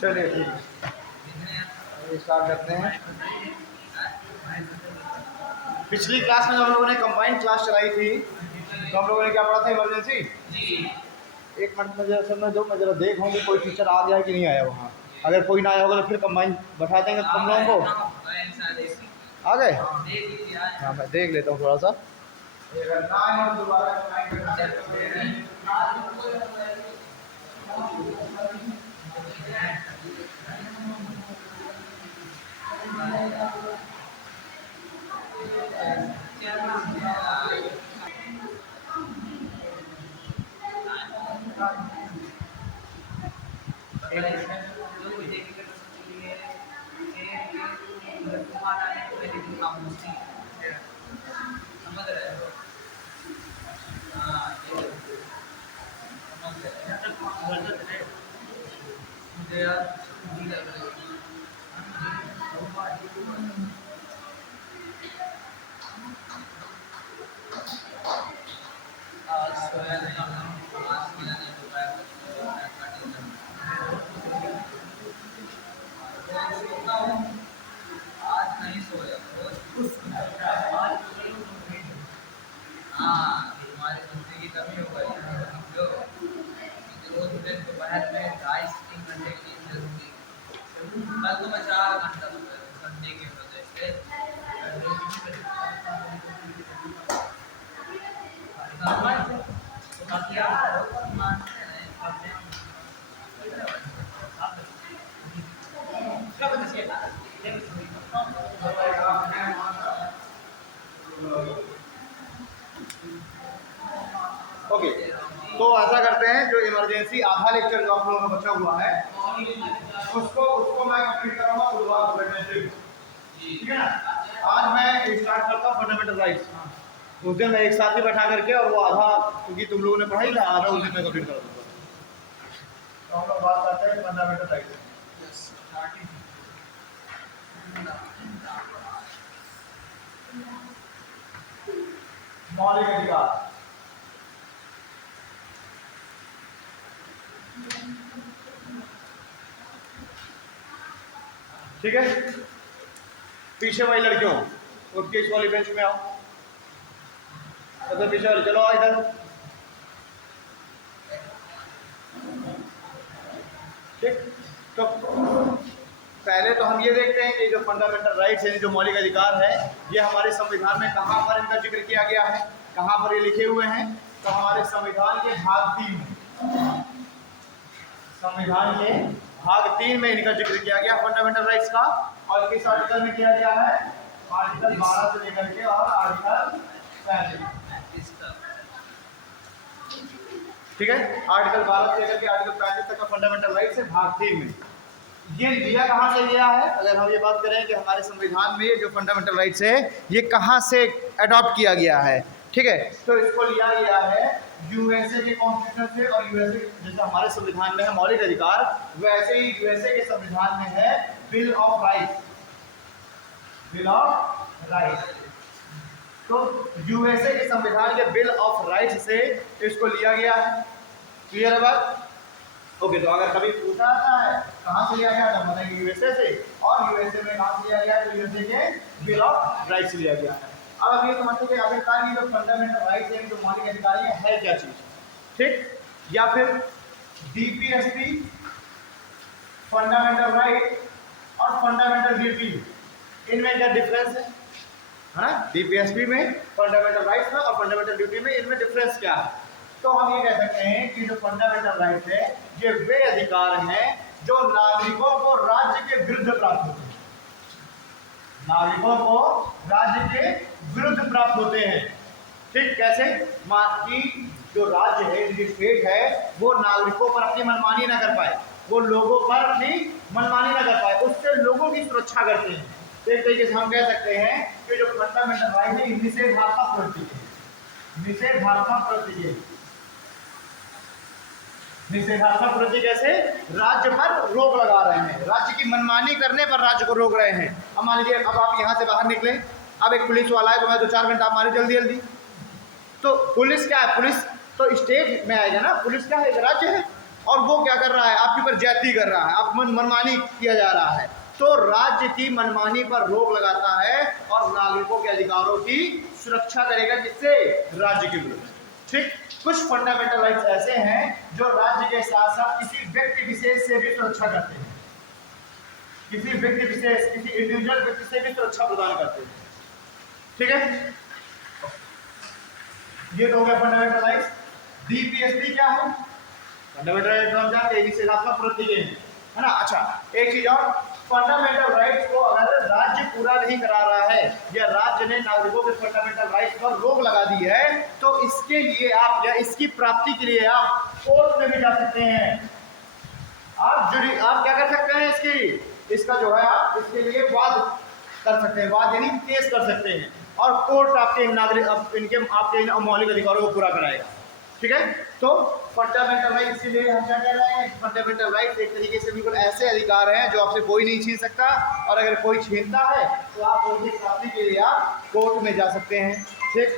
चलिए ठीक है, स्टार्ट करते हैं। पिछली क्लास में हम लोगों ने कंबाइंड क्लास चलाई थी, तो हम लोगों ने क्या पढ़ा था? इमरजेंसी। एक मिनट में जरा समय दो, मैं जरा देखूँ कि कोई टीचर आ गया कि नहीं आया वहाँ। अगर कोई ना आया होगा तो फिर कंबाइंड बैठा देंगे तुम लोगों को। आ गए? हाँ, मैं देख लेता हूँ थोड़ा सा। ओके, तो ऐसा करते हैं, जो इमरजेंसी आधा लेक्चर जो आप लोगों का बचा हुआ है उसको मैं कंप्लीट करूंगा बुधवार को वेडनेसडे को, ठीक है ना। आज मैं स्टार्ट करता हूँ फंडामेंटल राइट्स। उस दिन मैं एक साथ ही बैठा करके, और वो आधा क्योंकि तुम लोगों ने पढ़ाई था, आधा उस दिन मैं कंप्लीट कर दूंगा। तो हम लोग बात करते हैं फंडामेंटल राइट्स। मौलिक अधिकार। ठीक है, पीछे वाली लड़कियों उठ के इस वाली बेंच में आओ। तो पीछे वाले चलो इधर। ठीक, तो पहले तो हम ये देखते हैं कि जो फंडामेंटल राइट्स है, जो मौलिक अधिकार है, ये हमारे संविधान में कहाँ पर इनका जिक्र किया गया है, कहाँ पर ये लिखे हुए हैं। तो हमारे संविधान के भाग 3 में, संविधान के भाग 3 में इनका जिक्र किया गया फंडामेंटल राइट्स का। और किस आर्टिकल में किया गया है? आर्टिकल 12 से लेकर के और आर्टिकल 35। ठीक है, आर्टिकल 12 से लेकर के आर्टिकल 35 तक का फंडामेंटल राइट्स है भाग 3 में। ये लिया कहाँ से गया है? अगर हम ये बात करें कि हमारे संविधान में जो फंडामेंटल राइट्स है ये कहाँ से अडॉप्ट किया गया है, ठीक है, तो इसको लिया गया है यूएसए के कॉन्स्टिट्यूशन से। और यूएसए जैसे हमारे संविधान में है मौलिक अधिकार, वैसे ही यूएसए के संविधान में है bill of rights. Bill of rights, तो यूएसए के संविधान के बिल ऑफ राइट्स से इसको लिया गया है। क्लियर है बात? ओके, तो अगर कभी पूछा जाता है कहाँ से लिया गया, तो बताएंगे यूएसए से। और यूएसए में कहाँ से लिया गया? तो यूएसए के बिल ऑफ राइट्स लिया गया है। अब हम ये समझते हैं कि आखिरकार ये जो फंडामेंटल राइट्स हैं, जो मौलिक अधिकार है क्या चीज, ठीक, या फिर डीपीएसपी, फंडामेंटल राइट और फंडामेंटल ड्यूटी, इनमें क्या डिफरेंस है ना? डीपीएसपी में, फंडामेंटल राइट्स में और फंडामेंटल ड्यूटी में, इनमें डिफरेंस क्या है? तो हम ये कह सकते हैं कि जो फंडामेंटल राइट्स है ये वे अधिकार हैं जो नागरिकों को राज्य के विरुद्ध प्राप्त होते हैं। नागरिकों को राज्य के विरुद्ध प्राप्त होते हैं। ठीक, कैसे? कि जो राज्य है, जो स्टेट है, वो नागरिकों पर अपनी मनमानी ना कर पाए, वो लोगों पर अपनी मनमानी ना कर पाए, उससे लोगों की सुरक्षा करते हैं। एक तरीके से हम कह सकते हैं कि जो फंडामेंटल राइट है निषेधात्मक प्रवृत्ति है। निषेधात्मक प्रवृत्ति है। निषेधात्मक प्रवृत्ति कैसे? राज्य पर रोक लगा रहे हैं, राज्य की मनमानी करने पर राज्य को रोक रहे हैं। अब मान लीजिए, अब आप यहाँ से बाहर निकले, अब एक पुलिस वाला है, तो मैं 2-4 घंटा मारे जल्दी जल्दी, तो पुलिस क्या है? पुलिस तो स्टेट में आएगा ना, पुलिस क्या है? एक राज्य है। और वो क्या कर रहा है, आपके ऊपर ज्यादती कर रहा है, आप मनमानी किया जा रहा है, तो राज्य की मनमानी पर रोक लगाता है और नागरिकों के अधिकारों की सुरक्षा करेगा, जिससे राज्य के विरुद्ध। ठीक, कुछ फंडामेंटल राइट्स ऐसे हैं जो राज्य के साथ साथ किसी व्यक्ति विशेष से भी सुरक्षा करते हैं, किसी व्यक्ति विशेष, किसी इंडिविजुअल व्यक्ति से भी सुरक्षा प्रदान करते हैं। ठीक है, ये तो हो गया फंडामेंटल राइट्स। डीपीएसपी क्या है? फंडामेंटल राइट्स हम जानते हैं, निषेधात्मक प्रक्रिया है ना। अच्छा, एक चीज और, फंडामेंटल राइट्स को अगर राज्य पूरा नहीं करा रहा है या राज्य ने नागरिकों के फंडामेंटल राइट्स पर रोक लगा दी है, तो इसके लिए आप या इसकी प्राप्ति के लिए आप कोर्ट में भी जा सकते हैं। आप क्या कर सकते हैं, इसका जो है आप इसके लिए वाद कर सकते हैं, वाद यानी केस कर सकते हैं, और कोर्ट आपके आपके मौलिक अधिकारों को पूरा कराएगा। ठीक है, तो फंडामेंटल राइट, इसीलिए हम क्या कह रहे हैं, फंडामेंटल राइट एक तरीके से बिल्कुल ऐसे अधिकार हैं जो आपसे कोई नहीं छीन सकता, और अगर कोई छीनता है तो आप उनकी प्राप्ति के लिए आप कोर्ट में जा सकते हैं। ठीक,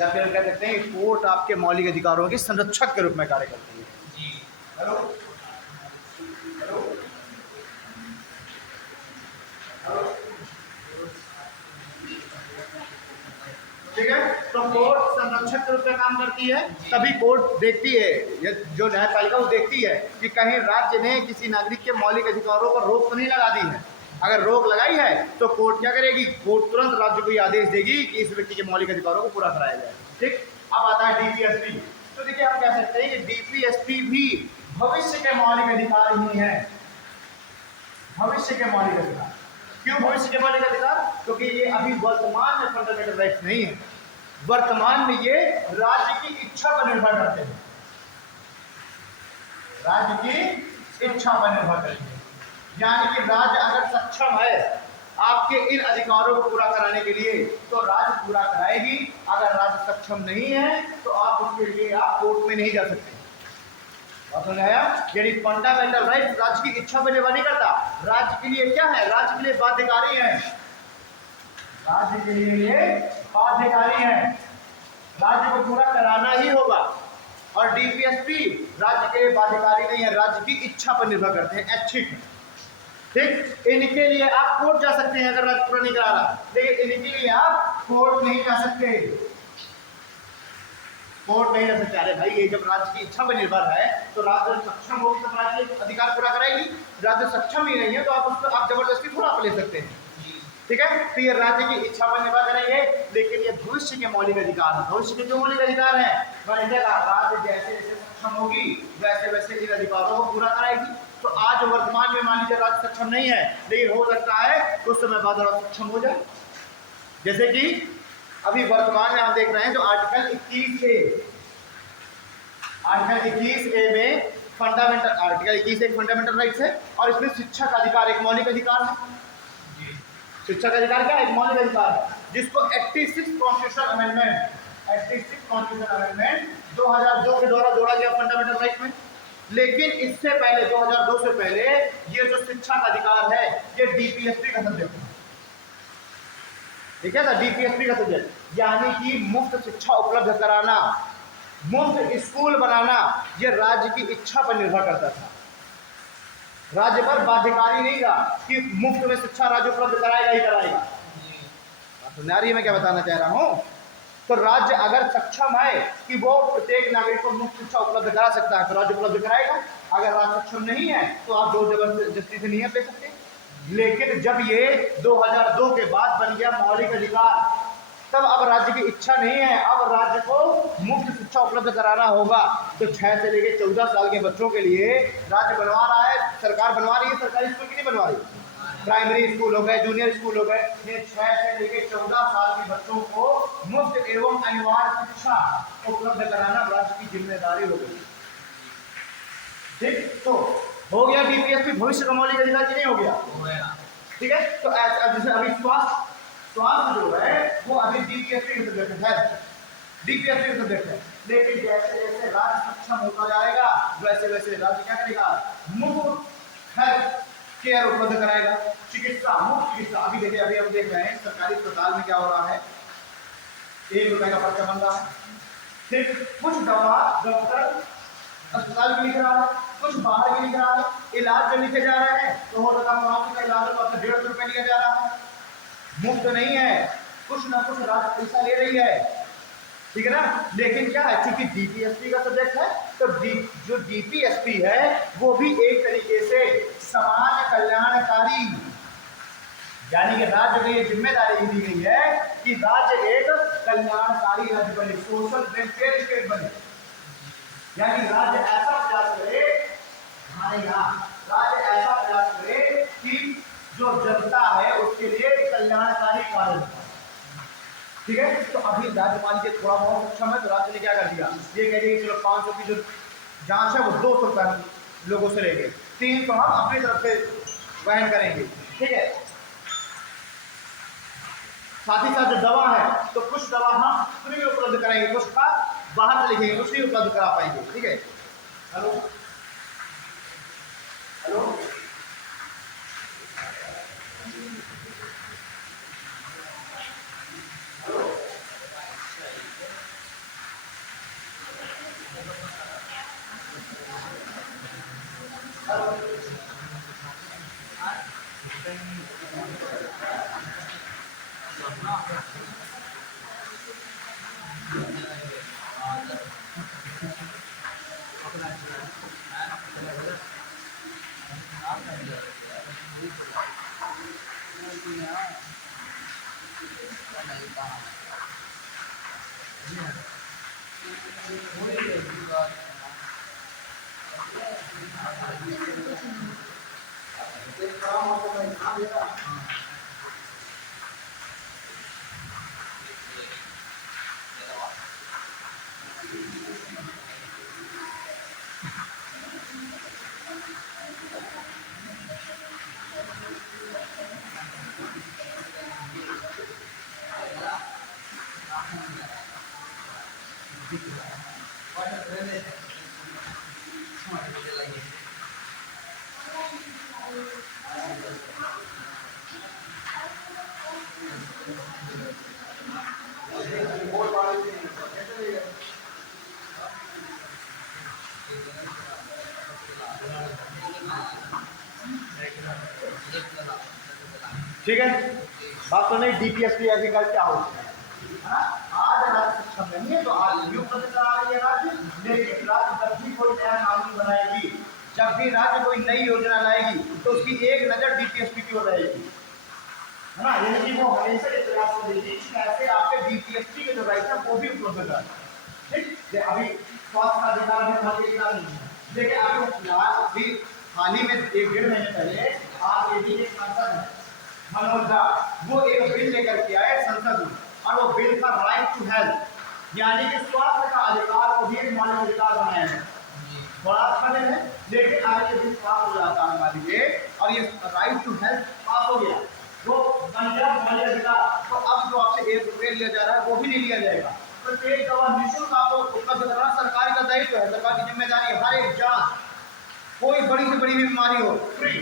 या फिर हम कह सकते हैं कोर्ट आपके मौलिक अधिकारों के संरक्षक के रूप में कार्य करती है। जी, हेलो हेलो हेलो, ठीक है, तो कोर्ट संरक्षक के रूप में काम करती है। तभी कोर्ट देखती है, जो न्यायपालिका वो देखती है कि कहीं राज्य ने किसी नागरिक के मौलिक अधिकारों पर रोक तो नहीं लगा दी है। अगर रोक लगाई है तो कोर्ट क्या करेगी, कोर्ट तुरंत राज्य को ये आदेश देगी कि इस व्यक्ति के मौलिक अधिकारों को पूरा कराया जाए। ठीक, अब आता है डीपीएसपी। तो देखिए, आप कह सकते हैं कि डीपीएसपी भी भविष्य के मौलिक अधिकार ही है, भविष्य के मौलिक अधिकार। क्यों भविष्य के मौलिक अधिकार? क्योंकि ये अभी वर्तमान में फंडामेंटल राइट्स नहीं है, वर्तमान में ये राज्य की इच्छा पर निर्भर करते हैं, राज्य की इच्छा पर निर्भर करते हैं। यानी कि राज्य अगर सक्षम है आपके इन अधिकारों को पूरा कराने के लिए तो राज्य पूरा कराएगी, अगर राज्य सक्षम नहीं है तो आप उसके लिए आप कोर्ट में नहीं जा सकते। यानी फंडामेंटल राइट राज्य की इच्छा पर निर्भर नहीं करता, राज्य के लिए क्या है, राज्य के लिए बाध्यकारी है, राज्य के लिए बाध्यकारी है, राज्य को पूरा कराना ही होगा। और डीपीएसपी राज्य के लिए बाध्यकारी नहीं है, राज्य की इच्छा पर निर्भर करते हैं, ऐच्छिक है। ठीक, इनके लिए आप कोर्ट जा सकते हैं अगर राज्य पूरा नहीं करा रहा, लेकिन इनके लिए आप कोर्ट नहीं जा सकते, कोर्ट नहीं जा सकते। अरे भाई, ये जब राज्य की इच्छा पर निर्भर है तो राज्य सक्षम होगी तो राज्य अधिकार पूरा कराएगी, राज्य सक्षम ही नहीं है तो आप उसको आप जबरदस्ती थोड़ा ले सकते हैं। ठीक है, तो ये राज्य की इच्छा पर निर्भर करेंगे, लेकिन ये भविष्य के मौलिक अधिकार है। भविष्य के जो मौलिक अधिकार हैं, राज्य जैसे जैसे सक्षम होगी वैसे वैसे इन अधिकारों को पूरा कराएगी। तो आज वर्तमान में मान लीजिए राज्य सक्षम नहीं है, लेकिन हो सकता है कुछ समय बाद राज्य सक्षम हो जाए। जैसे कि अभी वर्तमान में आप देख रहे हैं जो आर्टिकल 21A में फंडामेंटल, आर्टिकल 21 एक फंडामेंटल राइट्स है, और इसमें शिक्षा का अधिकार एक मौलिक अधिकार है। शिक्षा का अधिकार क्या है, एक मौलिक अधिकार है, जिसको 86 कॉन्स्टिट्यूशनल अमेंडमेंट 2002 के द्वारा जोड़ा गया फंडामेंटल राइट में। लेकिन इससे पहले 2002 से पहले ये जो शिक्षा का अधिकार है ये डीपीएसपी का सब्जेक्ट है। ठीक है ना, डीपीएसपी का सब्जेक्ट, यानी कि मुफ्त शिक्षा उपलब्ध कराना, मुफ्त स्कूल बनाना, ये राज्य की इच्छा पर निर्भर करता था, राज्य पर बाध्यकारी नहीं था कि मुफ्त में शिक्षा राज्य उपलब्ध कराएगा ही कराएगा। तो नारी मैं क्या बताना चाह रहा हूं, तो राज्य अगर सक्षम है कि वो प्रत्येक नागरिक को मुफ्त शिक्षा उपलब्ध करा सकता है तो राज्य उपलब्ध कराएगा। अगर राज्य सक्षम नहीं है तो आप जोर जबरदस्ती से नहीं ले सकते। लेकिन जब ये 2002 के बाद बन गया मौलिक अधिकार, तब अब राज्य की इच्छा नहीं है, अब राज्य को मुफ्त शिक्षा उपलब्ध कराना होगा। तो 6 से लेकर 14 साल के बच्चों के लिए राज्य बनवा रहा है, सरकार बनवा रही है, सरकारी स्कूल की नहीं बनवा रही, प्राइमरी स्कूल हो गए, जूनियर स्कूल हो गए, ये 6 से लेकर 14 साल के बच्चों को मुफ्त एवं अनिवार्य शिक्षा उपलब्ध कराना राज्य की जिम्मेदारी हो गई। ठीक, तो हो गया डीपीएसपी भविष्य का मौलिक अधिकार की नहीं हो गया। ठीक है, तो जैसे अभी स्वास्थ्य जो है वो अभी डीपीएसपी के सब्जेक्ट है, डीपीएसपी के सब्जेक्ट है। लेकिन जैसे जैसे राज्य सक्षम होता जाएगा वैसे वैसे राज्य क्या करेगा, मुफ्त हेल्थ केयर उपलब्ध कराएगा, चिकित्सा, मुफ्त चिकित्सा। अभी देखिए, अभी हम देख रहे हैं सरकारी अस्पताल में क्या हो रहा है, 1 रुपए का पर्चा बन रहा है। फिर कुछ दवा डॉक्टर अस्पताल भी लिख रहा है, कुछ बाहर भी लिख रहा है। इलाज जो लिखे जा रहे हैं तो हो सकता है 500 का इलाज तो 150 रुपये लिया जा रहा है, मुफ्त नहीं है, कुछ ना कुछ राज्य पैसा ले रही है, ठीक है ना। लेकिन क्या है, क्योंकि डीपीएसपी का सब्जेक्ट है तो जो डीपीएसपी है वो भी एक तरीके से समाज कल्याणकारी, यानी कि राज्य को ये जिम्मेदारी दी गई है कि राज्य एक कल्याणकारी राज्य बने, सोशल वेलफेयर स्टेट बने, यानी राज्य ऐसा प्रयास करे, हमारे यहाँ राज्य ऐसा प्रयास करे कि जो जनता है उसके लिए कल्याणकारी कार्य होता है, ठीक है। तो अभी राज्य मान के थोड़ा बहुत सक्षम है तो राज्य ने क्या कर दिया, ये कह दिया कि चलो 500 की जो जांच है वो 200 रुपये हम लोगों से लेंगे, 300 हम अपनी तरफ से वहन करेंगे, ठीक है। साथ ही साथ जो दवा है तो कुछ दवा हम फ्री उपलब्ध कराएंगे, कुछ का बाहर से लिखेंगे, कुछ नहीं उपलब्ध करा पाएंगे, ठीक है। हेलो हेलो ठीक है, बात तो नहीं डीपीएसपी ऐसी कर क्या हो, आज राज्य सक्षम नहीं है तो आज यूं कर आ रही है राज्य, लेकिन राज्य जब भी कोई नया कानून बनाएगी, जब भी राज्य कोई नई योजना लाएगी तो उसकी एक नजर डीपीएसपी की ओर रहेगी, है ना। यानी कि वो हमेशा ये प्रयास करेगी कि कैसे आपके डीपीएसपी के जो राइट है वो भी उपलब्ध कराए, ठीक। अभी स्वास्थ्य का अधिकार भी हमारे अधिकार नहीं है, लेकिन अभी फिलहाल अभी हाल ही में 1-1.5 महीने पहले आरजेडी के सांसद हैं मनोज झा, वो एक बिल लेकर के आए संसद में, और वो बिल का राइट टू हेल्थ, यानी कि स्वास्थ्य का अधिकार को भी एक मौलिक अधिकार बनाया है, बड़ा अच्छा दिन है। लेकिन आगे बिल पास हो जाता है मान लीजिए और ये राइट टू हेल्थ पास हो गया, वो बन गया मौलिक अधिकार, तो अब जो आपसे 1 रुपये लिया जा रहा है वो भी नहीं लिया जाएगा, प्रत्येक दवा निःशुल्क आपको उपलब्ध कराना सरकार का दायित्व है, सरकार की जिम्मेदारी है। हर एक जांच, कोई बड़ी से बड़ी बीमारी हो, फ्री।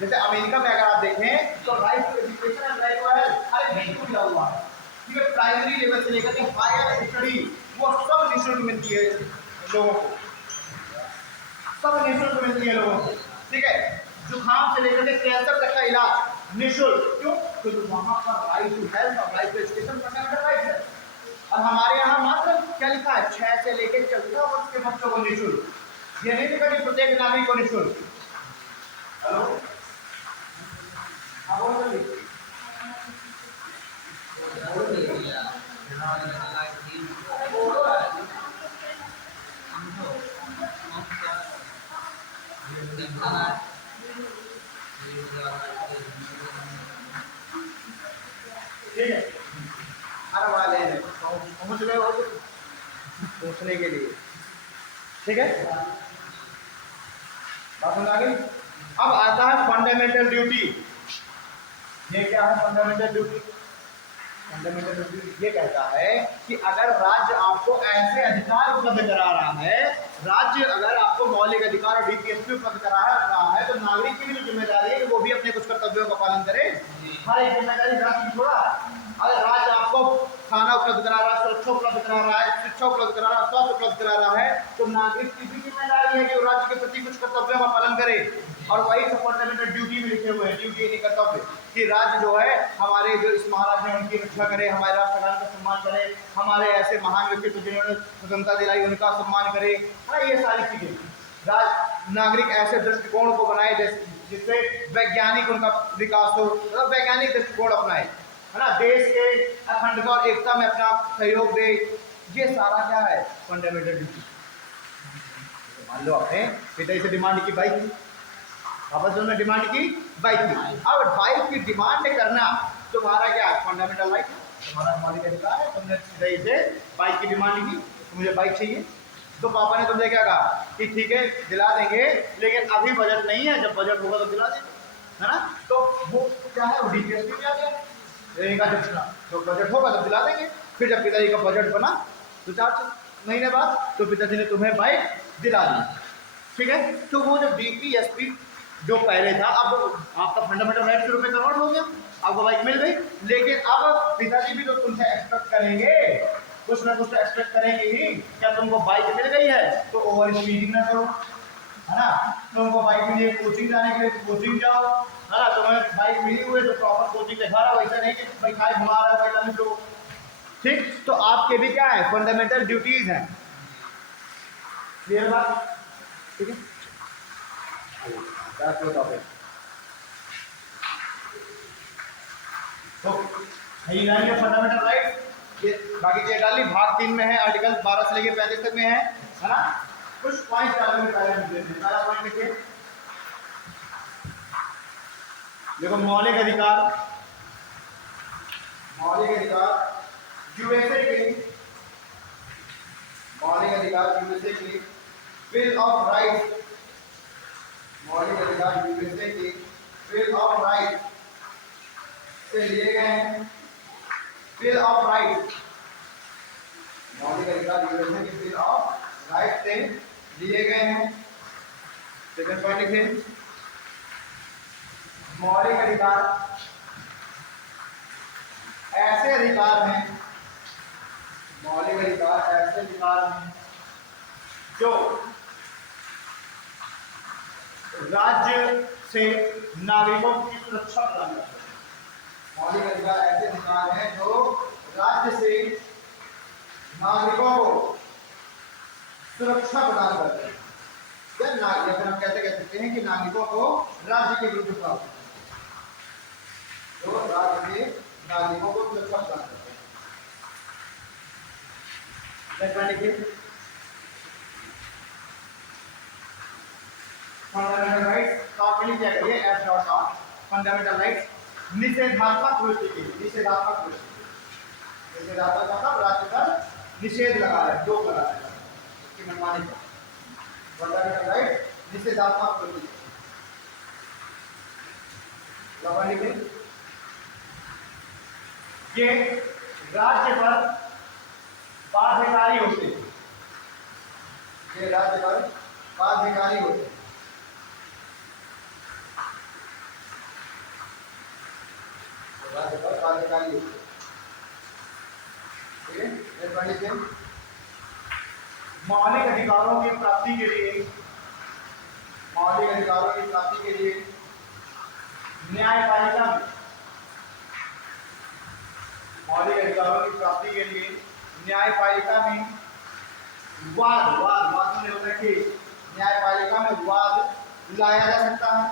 जैसे अमेरिका में अगर आप देखें तो right to education and right to health हर एक व्यक्ति को दिया हुआ है, ठीक है। प्राइमरी लेवल से लेकर के हायर स्टडी वो सब निःशुल्क मिलती है लोगों को, सब निःशुल्क मिलती है लोगों को, ठीक है। जुकाम से लेकर के कैंसर तक का इलाज निःशुल्क, क्यों? क्योंकि वहां पर राइट टू हेल्थ और right to education fundamental right है। और हमारे यहाँ मात्र क्या लिखा है, 6 से लेकर 14 वर्ष के बच्चों को निःशुल्क, ये नहीं लिखा कि प्रत्येक नागरिक को निःशुल्क। हेलो ठीक है, हर वाले हैं पहुंच गए हो पूछने के लिए, ठीक है। बात समझ आ गई। अब आता है फंडामेंटल ड्यूटी। ये क्या है फंडामेंटल ड्यूटी? फंडामेंटल ड्यूटी ये कहता है कि अगर राज्य आपको ऐसे अधिकार उपलब्ध करा रहा है, राज्य अगर आपको मौलिक अधिकार और डीपीएसपी उपलब्ध करा रहा है, तो नागरिक की भी जिम्मेदारी है कि वो भी अपने कुछ कर्तव्यों का पालन करे। हर एक जिम्मेदारी राज्य की थोड़ा है। अगर राज्य आपको खाना उपलब्ध करा रहा है, सुरक्षा उपलब्ध करा रहा है, शिक्षा उपलब्ध करा रहा है, स्वास्थ्य उपलब्ध करा रहा है, तो नागरिक की भी जिम्मेदारी है कि वो राज्य के प्रति कुछ कर्तव्यों का पालन करे। और वही सब फंडामेंटल ड्यूटी में लिखे हुए हैं, ड्यूटी नहीं कर्तव्य, कि राज्य जो है हमारे जो स्मारक है उनकी रक्षा करे, हमारे राष्ट्रगान का सम्मान करे, हमारे ऐसे महान व्यक्तित्व जिन्होंने स्वतंत्रता दिलाई उनका सम्मान करे, है ना। ये सारी चीजें नागरिक ऐसे दृष्टिकोण को बनाए जिससे वैज्ञानिक उनका विकास हो, मतलब वैज्ञानिक दृष्टिकोण अपनाए, है ना। देश के अखंडता और एकता में अपना सहयोग दे। ये सारा क्या है, फंडामेंटल ड्यूटी। मान लो आपने पिताजी से डिमांड की बाइक की, आपस में डिमांड की बाइक की। अब बाइक की डिमांड करना तुम्हारा क्या फंडामेंटल राइट है, तुम्हारा मौलिक अधिकार है। तुमने पिताजी से बाइक की डिमांड की, मुझे बाइक चाहिए, तो पापा ने तुमसे क्या कहा कि ठीक है दिला देंगे, लेकिन अभी बजट नहीं है, जब बजट होगा तो दिला देंगे, है ना। तो वो क्या है, वो डीपीएसपी में आ गया, जब बजट होगा तो दिला देंगे। फिर जब पिताजी का बजट बना 2-4 महीने बाद, तो पिताजी ने तुम्हें बाइक दिला दी, ठीक है। तो वो जो डीपीएसपी जो पहले था, अब आपका फंडामेंटल राइट के रूप में कन्वर्ट हो गया, आपको बाइक मिल गई। लेकिन अब पिताजी भी तो तुमसे एक्सपेक्ट करेंगे, कुछ ना कुछ तो एक्सपेक्ट करेंगे ही। क्या तुमको बाइक मिल गई है तो ओवर स्पीडिंग ना करो, है ना। तुमको बाइक मिली है कोचिंग जाने के लिए तो कोचिंग जाओ, है ना। तुम्हें बाइक मिली हुई है तो प्रॉपर कोचिंग दिखा रहा हो, ऐसा नहीं कि भाई खाए घुमा रहा है बैठा तो, ठीक। तो आपके भी क्या है, फंडामेंटल ड्यूटीज हैं। क्लियर बात, ठीक है। तो फंडामेंटल राइट, ये बाकी चीजें डाली भाग 3 में है, आर्टिकल 12 से लेकर 35 तक में है ना। कुछ पॉइंट डालने पहला पॉइंट लिखिए, देखो मौलिक अधिकार, यूएसए के मौलिक अधिकार, यूएसए की बिल ऑफ राइट, मौलिक अधिकार यूएसए की बिल ऑफ राइट से लिए गए हैं। बिल ऑफ राइट, मौलिक अधिकार यूएसए की बिल ऑफ राइट से लिए गए हैं। सेकंड पॉइंट लिखें, मौलिक अधिकार ऐसे अधिकार हैं, मौलिक अधिकार ऐसे अधिकार हैं जो राज्य से नागरिकों की सुरक्षा प्रदान करते हैं। मौलिक अधिकार ऐसे अधिकार हैं जो राज्य से नागरिकों को सुरक्षा प्रदान करते हैं, या नागरिक हम कैसे कह सकते हैं कि नागरिकों को राज्य के विरुद्ध प्राप्त होते हैं, जो राज्य के नागरिकों को सुरक्षा प्रदान करते हैं। फंडामेंटल राइट्स शॉर्टली क्या करिए, F dot R, fundamental rights निषेधात्मक प्रवृत्ति की, निषेधात्मक प्रवृत्ति, निषेधात्मक मतलब राज्य पर निषेध लगा है, जो लगा है उसकी मनमानी पर। फंडामेंटल राइट निषेधात्मक प्रवृत्ति लगा लिखे, ये राज्य पर बाध्यकारी होते हैं, ये राज्य पर बाध्यकारी होते हैं। राज्य पर बाध्यकारी होते हैं, ठीक है। मौलिक अधिकारों की प्राप्ति के लिए, मौलिक अधिकारों की प्राप्ति के लिए न्यायपालिका में, मौलिक अधिकारों की प्राप्ति के लिए न्यायपालिका में वाद में होता है कि न्यायपालिका में वाद लाया जा सकता है,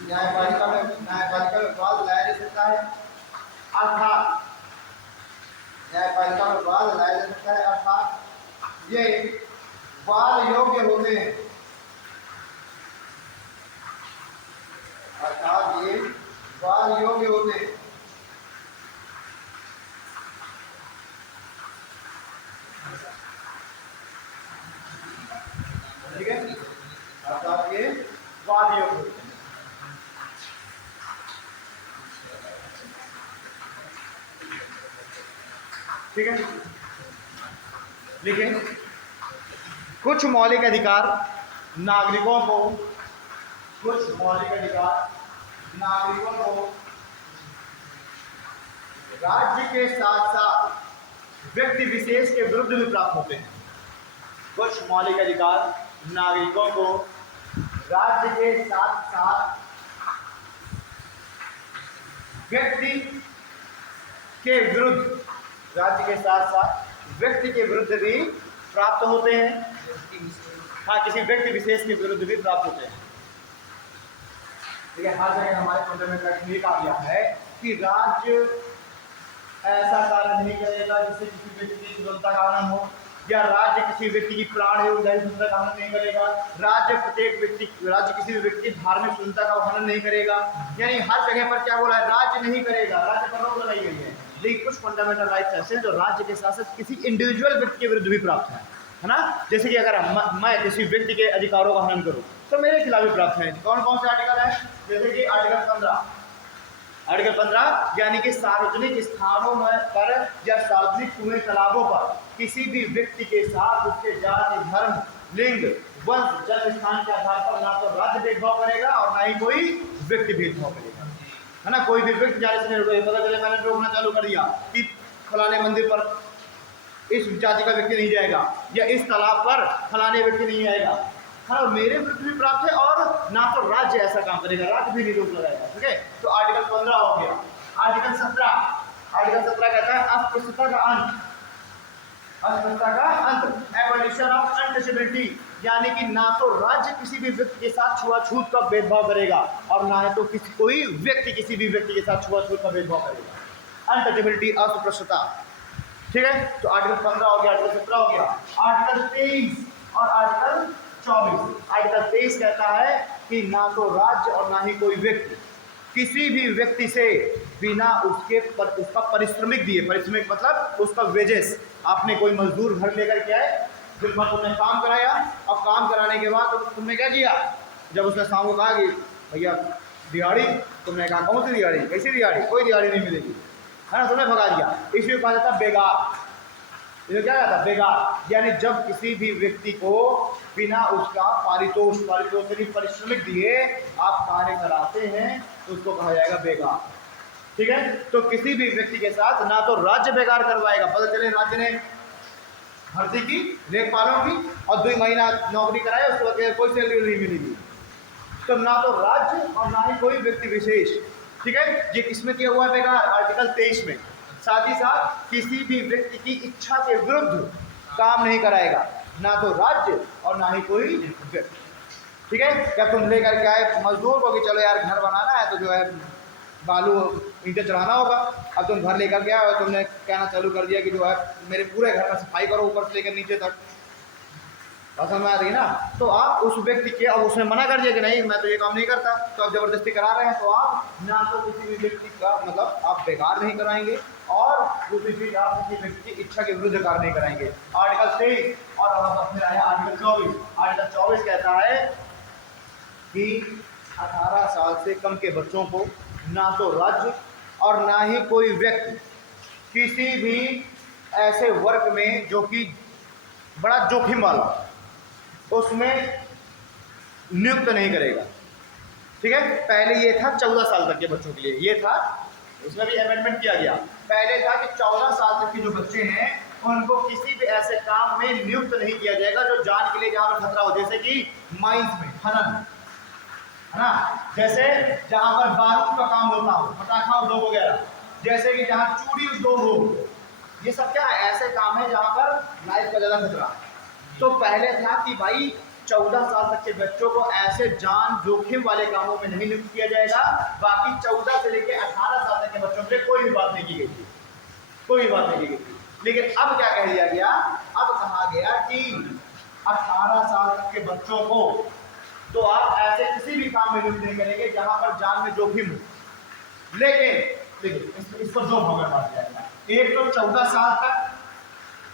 न्यायपालिका में वाद लाया जा सकता है, अर्थात न्यायपालिका में वाद लाया जा सकता है, अर्थात ये वाद योग्य होते हैं, अर्थात ये वाद योग्य होते हैं। ठीक है, अर्थात ये वाद योग्य होते हैं। ठीक है, लिखें, कुछ मौलिक अधिकार नागरिकों को, कुछ मौलिक अधिकार नागरिकों को राज्य के साथ साथ व्यक्ति विशेष के विरुद्ध भी प्राप्त होते हैं। कुछ मौलिक अधिकार नागरिकों को राज्य के साथ साथ व्यक्ति के विरुद्ध, राज्य के साथ साथ व्यक्ति के विरुद्ध भी प्राप्त होते हैं। हाँ, किसी व्यक्ति विशेष के विरुद्ध भी प्राप्त होते हैं। देखिए, हर जगह हमारे फंडामेंटल राइट में कहा गया है कि राज्य ऐसा कार्य नहीं करेगा जिससे किसी व्यक्ति की स्वतंत्रता का हनन हो, या राज्य किसी व्यक्ति की प्राण है उदाहरण स्वतंत्रता का हनन नहीं करेगा। राज्य किसी भी व्यक्ति की धार्मिक स्वतंत्रता का हनन नहीं करेगा। यानी हर जगह पर क्या बोला है, राज्य नहीं करेगा, राज्य पर रोक लगाई गई है। लेकिन कुछ फंडामेंटल राइट्स ऐसे हैं जो राज्य के साथ साथ किसी इंडिविजुअल व्यक्ति के विरुद्ध भी प्राप्त है ना। जैसे कि अगर मैं किसी व्यक्ति के अधिकारों का हनन करूं तो मेरे खिलाफ भी प्राप्त है। कौन कौन से आर्टिकल है? जैसे कि आर्टिकल 15 यानी कि सार्वजनिक स्थानों में पर या सार्वजनिक कुएं तालाबों पर किसी भी व्यक्ति के साथ उसके जाति, धर्म, लिंग, वंश, जन्म स्थान के आधार पर ना तो राज्य भेदभाव करेगा और ना ही कोई व्यक्ति भेदभाव करेगा, है ना। कोई भी व्यक्ति जाने से नहीं रोकेगा। पता चले मैंने रोकना चालू कर दिया कि फलाने मंदिर पर इस जाति का व्यक्ति नहीं जाएगा या इस तालाब पर फलाने व्यक्ति नहीं आएगा, हाँ, मेरे विरुद्ध भी प्राप्त है और ना तो राज्य ऐसा काम करेगा, राज्य भी नहीं रोक लगाएगा। ठीक है, तो आर्टिकल 15 हो गया। आर्टिकल 17 कहता है अस्पृश्यता का अंत, एबॉलिशन ऑफ अनटचेबिलिटी, यानी कि ना तो राज्य किसी भी व्यक्ति के साथ छुआछूत का भेदभाव करेगा और ना है तो कोई व्यक्ति किसी भी व्यक्ति के साथ छुआछूत का भेदभाव करेगा। अनटचेबिलिटी, अस्पृश्यता। ठीक है, तो आर्टिकल 15 हो गया, आर्टिकल 17 हो गया। आर्टिकल 23 और आर्टिकल 24। आर्टिकल 23 कहता है कि ना तो राज्य और ना ही कोई व्यक्ति किसी भी व्यक्ति से बिना उसका परिश्रमिक दिए, परिश्रमिक मतलब उसका वेजेस, आपने कोई मजदूर घर लेकर के आए, दिन भर तुमने काम कराया और काम कराने के बाद तुमने क्या किया, जब उसने शाम को कहा कि भैया दिहाड़ी, तुमने कहा कौन सी दिहाड़ी, कैसी दिहाड़ी, कोई दिहाड़ी नहीं मिलेगी, है ना, तुमने भगा दिया। इसलिए कहा जाता है बेगार। ये क्या कहता है, बेगार। यानी जब किसी भी व्यक्ति को बिना उसका पारितोषिक परिश्रमिक दिए आप कार्य कराते हैं तो उसको कहा जाएगा बेगार। ठीक है, तो किसी भी व्यक्ति के साथ ना तो राज्य बेगार करवाएगा, पता चले राज्य ने भर्ती की लेखपालों की और 2 महीना नौकरी कराए, उसके बाद कोई सैलरी नहीं मिलेगी, तो ना तो राज्य और ना ही कोई व्यक्ति विशेष। ठीक है, ये किसमें किया हुआ है बेगार? आर्टिकल 23 में। साथ ही साथ किसी भी व्यक्ति की इच्छा के विरुद्ध काम नहीं कराएगा, ना तो राज्य और ना ही कोई व्यक्ति। ठीक है, जब तुम लेकर के आए मजदूर को कि चलो यार घर बनाना है तो जो है बालू ईंटें चढ़ाना होगा, अब तुम घर लेकर के आए और तुमने कहना चालू कर दिया कि जो है मेरे पूरे घर में सफाई करो ऊपर से लेकर नीचे तक, समझ में आ रही ना। तो आप उस व्यक्ति के, अब उसने मना कर दिया कि नहीं मैं तो ये काम नहीं करता, तो आप जबरदस्ती करा रहे हैं, तो आप ना तो किसी भी व्यक्ति का मतलब आप बेकार नहीं कराएंगे और दूसरी चीज आप किसी व्यक्ति की इच्छा के विरुद्ध कार्य नहीं कराएंगे। आर्टिकल 23 और अब फिर आया आर्टिकल 24। आर्टिकल 24 कहता है कि 18 साल से कम के बच्चों को ना तो राज्य और ना ही कोई व्यक्ति किसी भी ऐसे वर्ग में जो कि बड़ा जोखिम वाला उसमें नियुक्त नहीं करेगा। ठीक है, पहले ये था 14 साल तक के बच्चों के लिए, ये था, इसमें भी अमेंडमेंट किया गया। पहले था कि 14 साल तक के जो बच्चे हैं उनको किसी भी ऐसे काम में नियुक्त नहीं किया जाएगा जो जान के लिए जहाँ पर खतरा हो, जैसे कि माइंस में खनन, है ना, जैसे जहाँ पर बारूद का काम होता हो, पटाखा उद्योग वगैरह, जैसे कि जहाँ चूड़ी उद्योग हो, ये सब क्या है, ऐसे काम है जहाँ पर लाइफ का ज़्यादा खतरा। तो पहले था कि भाई 14 साल तक के बच्चों को ऐसे जान जोखिम वाले कामों में नहीं नियुक्त किया जाएगा, बाकी 14 से लेकर 18 साल तक के बच्चों के लिए कोई भी बात नहीं की गई थी, कोई भी बात नहीं की गई थी। लेकिन अब क्या कह दिया गया, अब कहा गया कि 18 साल तक के बच्चों को तो आप ऐसे किसी भी काम में नियुक्त नहीं करेंगे जहां पर जान में जोखिम हो। लेकिन इसको दो भाग में बांटा जाएगा, एक तो 14 साल तक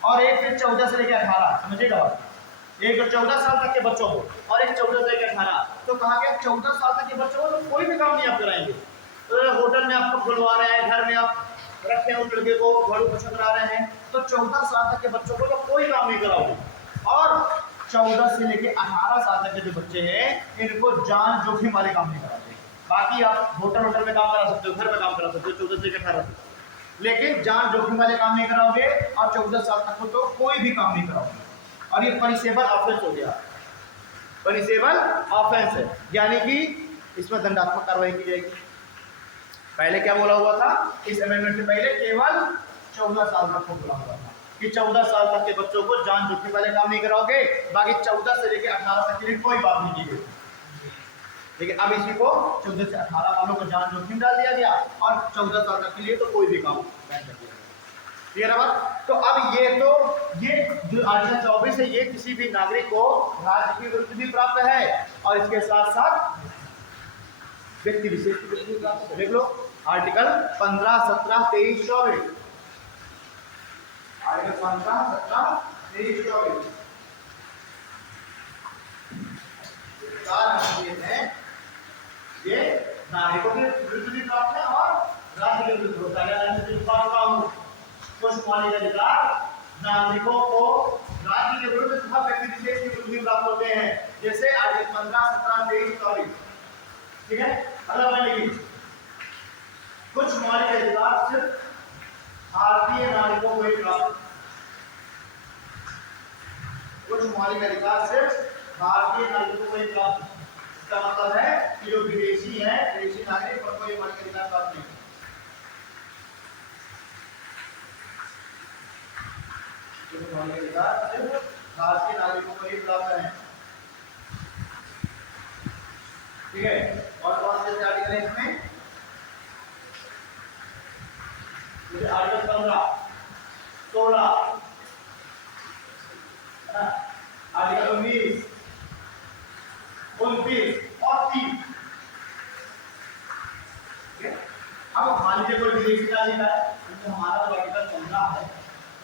और एक फिर 14 से लेकर 18, समझिएगा, एक तो 14 साल तक के बच्चों को और एक 14 से लेकर 18। तो कहा गया 14 साल तक के बच्चों को तो कोई भी काम नहीं आप कराएंगे। तो होटल में आपको खुलवा रहे हैं, घर में आप रखे हैं उस लड़के को, घड़ू पोछा करा रहे हैं, तो 14 साल तक के बच्चों को तो कोई काम नहीं कराओगे। और 14 से लेकर 18 साल तक के जो बच्चे हैं इनको जान जोखिम वाले काम नहीं कराते। बाकी आप होटल में काम करा सकते हो, घर में काम करा सकते हो 14 से लेकर 18 तक। लेकिन जान जोखिम वाले काम नहीं कराओगे और 14 साल तक को तो कोई भी काम नहीं कराओगे। और ये पनिशेबल ऑफेंस हो गया, पनिशेबल ऑफेंस है, यानी कि इसमें दंडात्मक कार्रवाई की जाएगी। पहले क्या बोला हुआ था, इस अमेंडमेंट से पहले केवल 14 साल तक को बोला हुआ था कि 14 साल तक के बच्चों को जान जोखिम वाले काम नहीं कराओगे, बाकी 14 से लेकर 18 तक के लिए कोई बात नहीं की गई। लेकिन अब इसी को 14 से 18 वालों को जान जोखिम डाल दिया गया और 14 साल तक के लिए तो कोई भी काम बैन कर दिया। क्लियर है बात? तो अब ये जो आर्टिकल 24 है, ये किसी भी नागरिक को राज्य के विरुद्ध भी प्राप्त है और इसके साथ साथ व्यक्ति विशेष की विरुद्ध भी प्राप्त है। देख लो आर्टिकल 15, 17, 23, 24, आर्टिकल 15, 17, 23, 24 ये नागरिकों के विरुद्ध भी प्राप्त है और राज्य के विरुद्ध होता है। कुछ मौलिक अधिकार नागरिकों को राज्य के विरुद्ध तथा व्यक्ति विशेष के विरुद्ध भी प्राप्त होते हैं, जैसे आर्टिकल 15, 17, 23, 24। ठीक है, अगला पॉइंट, कुछ मौलिक अधिकार सिर्फ भारतीय नागरिकों को ही प्राप्त, कुछ मौलिक अधिकार सिर्फ भारतीय नागरिकों को ही प्राप्त। इसका मतलब है कि जो विदेशी है, विदेशी नागरिक पर कोई मौलिक अधिकार प्राप्त नहीं। मौलिक अधिकार सिर्फ भारतीय नागरिकों को ही प्राप्त है। ठीक है, और कौन से आर्टिकल है इसमें? आर्टिकल 15, 16, आर्टिकल 19, 29 और 30। अब मान लीजिए कोई विदेशी नागरिक है, तो हमारा जो आर्टिकल 15 है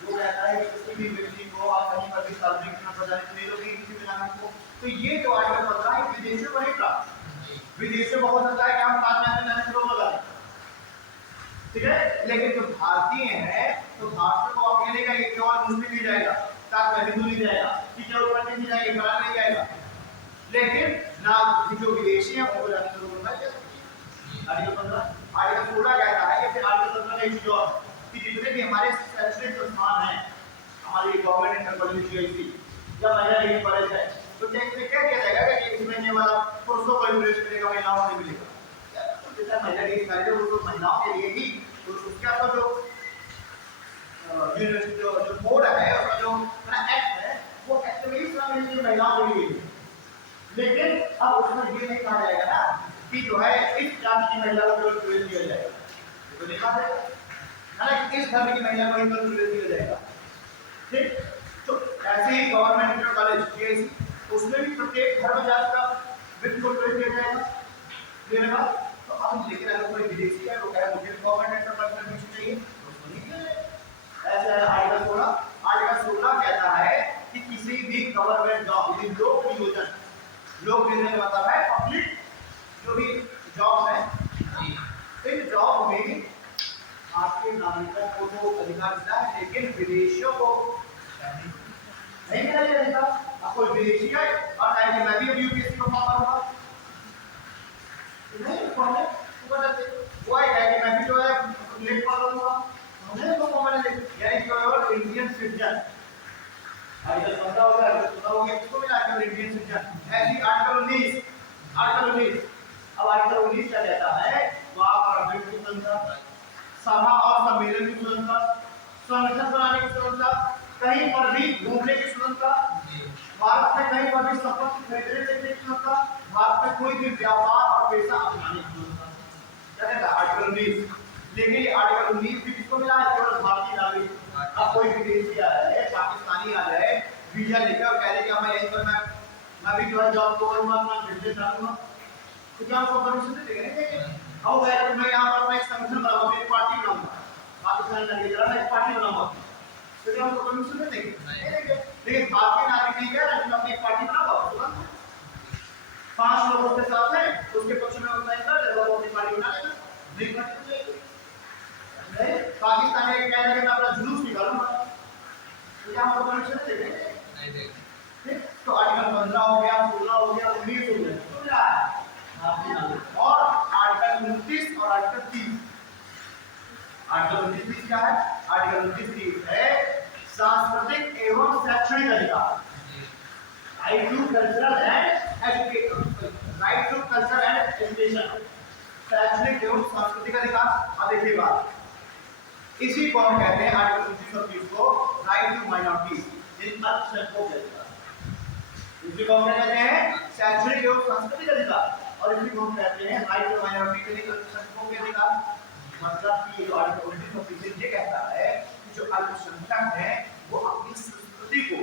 वो कहता है कि किसी भी व्यक्ति को आप कहीं पर भी सार्वजनिक स्थान पर जाने के लिए रोकेंगे किसी भी नागरिक को, तो ये जो आर्टिकल 15 है विदेशी को नहीं प्राप्त। विदेशी को हो सकता है कि हम साथ में जाने से रोक लगा दें, ठीक है, लेकिन जो भारतीय है तो भारतीय को अकेले का एक केवल मुस्लिम नहीं जाएगा, साथ में हिंदू नहीं जाएगा, कि केवल पंडित नहीं जाएगा, फलाना नहीं जाएगा, लेकिन ना जो विदेशी है उनको जाने से रोक लगा देगा। आर्टिकल 15, आर्टिकल 16 कहता है कि आर्टिकल 15 एक चीज और कि जितने भी हमारे शैक्षणिक संस्थान हैं, हमारी गवर्नमेंट इंटर कॉलेज यूजीसी या महिला डिग्री कॉलेज है, तो टेक्स्ट में क्या किया जाएगा कि इसमें ये वाला पुरुषों को प्रवेश मिलेगा, महिलाओं को नहीं मिलेगा। तो जैसा महिला डिग्री कॉलेज है वो तो महिलाओं के लिए ही, तो उसका तो जो यूनिवर्सिटी जो बोर्ड है, उसका जो एक्ट है, वो एक्ट में ही महिलाओं के लिए, लेकिन अब उसमें ये नहीं कहा जाएगा ना कि जो है इस जाति की महिला को प्रवेश दिया जाएगा, तो नहीं कहा जाएगा ना, इस धर्म की महिला को ही प्रवेश दिया जाएगा। ठीक, तो ऐसे ही गवर्नमेंट इंटर कॉलेज केसी, उसमें भी प्रत्येक धर्म जाति का व्यक्ति को प्रवेश दिया जाएगा। क्लियर है बात? तो अब लेकिन अगर कोई विदेशी है तो कहे मुझे गवर्नमेंट इंटर कॉलेज में एडमिशन चाहिए, उसको नहीं दिया जाएगा। ऐसे है आर्टिकल 16, आर्टिकल 16 कहता है कि किसी भी गवर्नमेंट जॉब, यदि लोक नियोजन, लोक नियोजन का मतलब है पब्लिक जो भी जॉब है, इन जॉब में आपके नागरिकों को तो अधिकार मिलता है, लेकिन विदेशियों को नहीं मिला जाएगा। अब कोई विदेशी है और कहे कि मैं भी अभी यूपीएससी को फॉर्म भरूंगा, नहीं फॉर्म है वो है कि मैं भी जो है लेट पढ़ लूंगा, हमने तो फॉर्म ले यानी जो इंडियन सिटीजन, आर्टिकल 15 हो गया, आर्टिकल 16 हो गया, किसको मिला केवल इंडियन सिटीजन। ऐसी आर्टिकल 19, आर्टिकल 19, अब आर्टिकल 19 क्या कहता है, वहां पर व्यक्ति स्वतंत्रता, सभा और सम्मेलन की स्वतंत्रता, संगठन बनाने की स्वतंत्रता, कहीं पर भी घूमने की स्वतंत्रता, भारत में कहीं पर भी संपत्ति खरीदने बेचने की स्वतंत्रता, भारत में कोई भी व्यापार और पेशा अपनाने की स्वतंत्रता। क्या कहता है आर्टिकल 19। लेकिन ये आर्टिकल 19 भी किसको मिला है, केवल भारतीय नागरिक। अब कोई विदेशी आ जाए, पाकिस्तानी आ जाए, वीजा लेकर और कह रहे कि मैं यहीं पर मैं भी जो है जॉब करूंगा, अपना बिजनेस डालूंगा, तो क्या आपको परमिशन देंगे? और मैं यहाँ पर एक संगठन बनाऊंगा, एक पार्टी बनाऊंगा, पाकिस्तान का लेकर एक पार्टी बनाऊंगा, तो क्या आपको परमिशन देंगे? नहीं देंगे। लेकिन भारतीय नागरिक नहीं कह रहा कि मैं अपनी एक पार्टी बनाऊंगा, 5 लोग उसके साथ हैं, उसके पक्ष में साइन कर देगा, वो अपनी पार्टी बना लेगा, नहीं करते नहीं। पाकिस्तान ये कह रहा है कि मैं अपना जुलूस निकालूंगा, तो क्या आपको परमिशन देंगे? नहीं देंगे। ठीक, तो आर्टिकल 15 हो गया, 16 हो गया, 19 हो गया, तो क्या है और आर्टिकल 29 और आर्टिकल 30, आर्टिकल 29 क्या है? आर्टिकल 29 है सांस्कृतिक एवं शैक्षणिक अधिकार, right to cultural and education, right to culture and education, शैक्षणिक एवं सांस्कृतिक अधिकार। अब देखिए बात, इसी को हम कहते हैं आर्टिकल 29 को राइट टू माइनॉरिटीज, इन अल्पसंख्यकों के अधिकार। इसी को हम कहते हैं शैक्षणिक एवं सांस्कृतिक अधिकार, और इसी को हम कहते हैं राइट टू माइनॉरिटी के लिए अल्पसंख्यकों के अधिकार। मतलब कि जो आर्टिकल 29 ये कहता है कि जो अल्पसंख्यक है वो अपनी संस्कृति को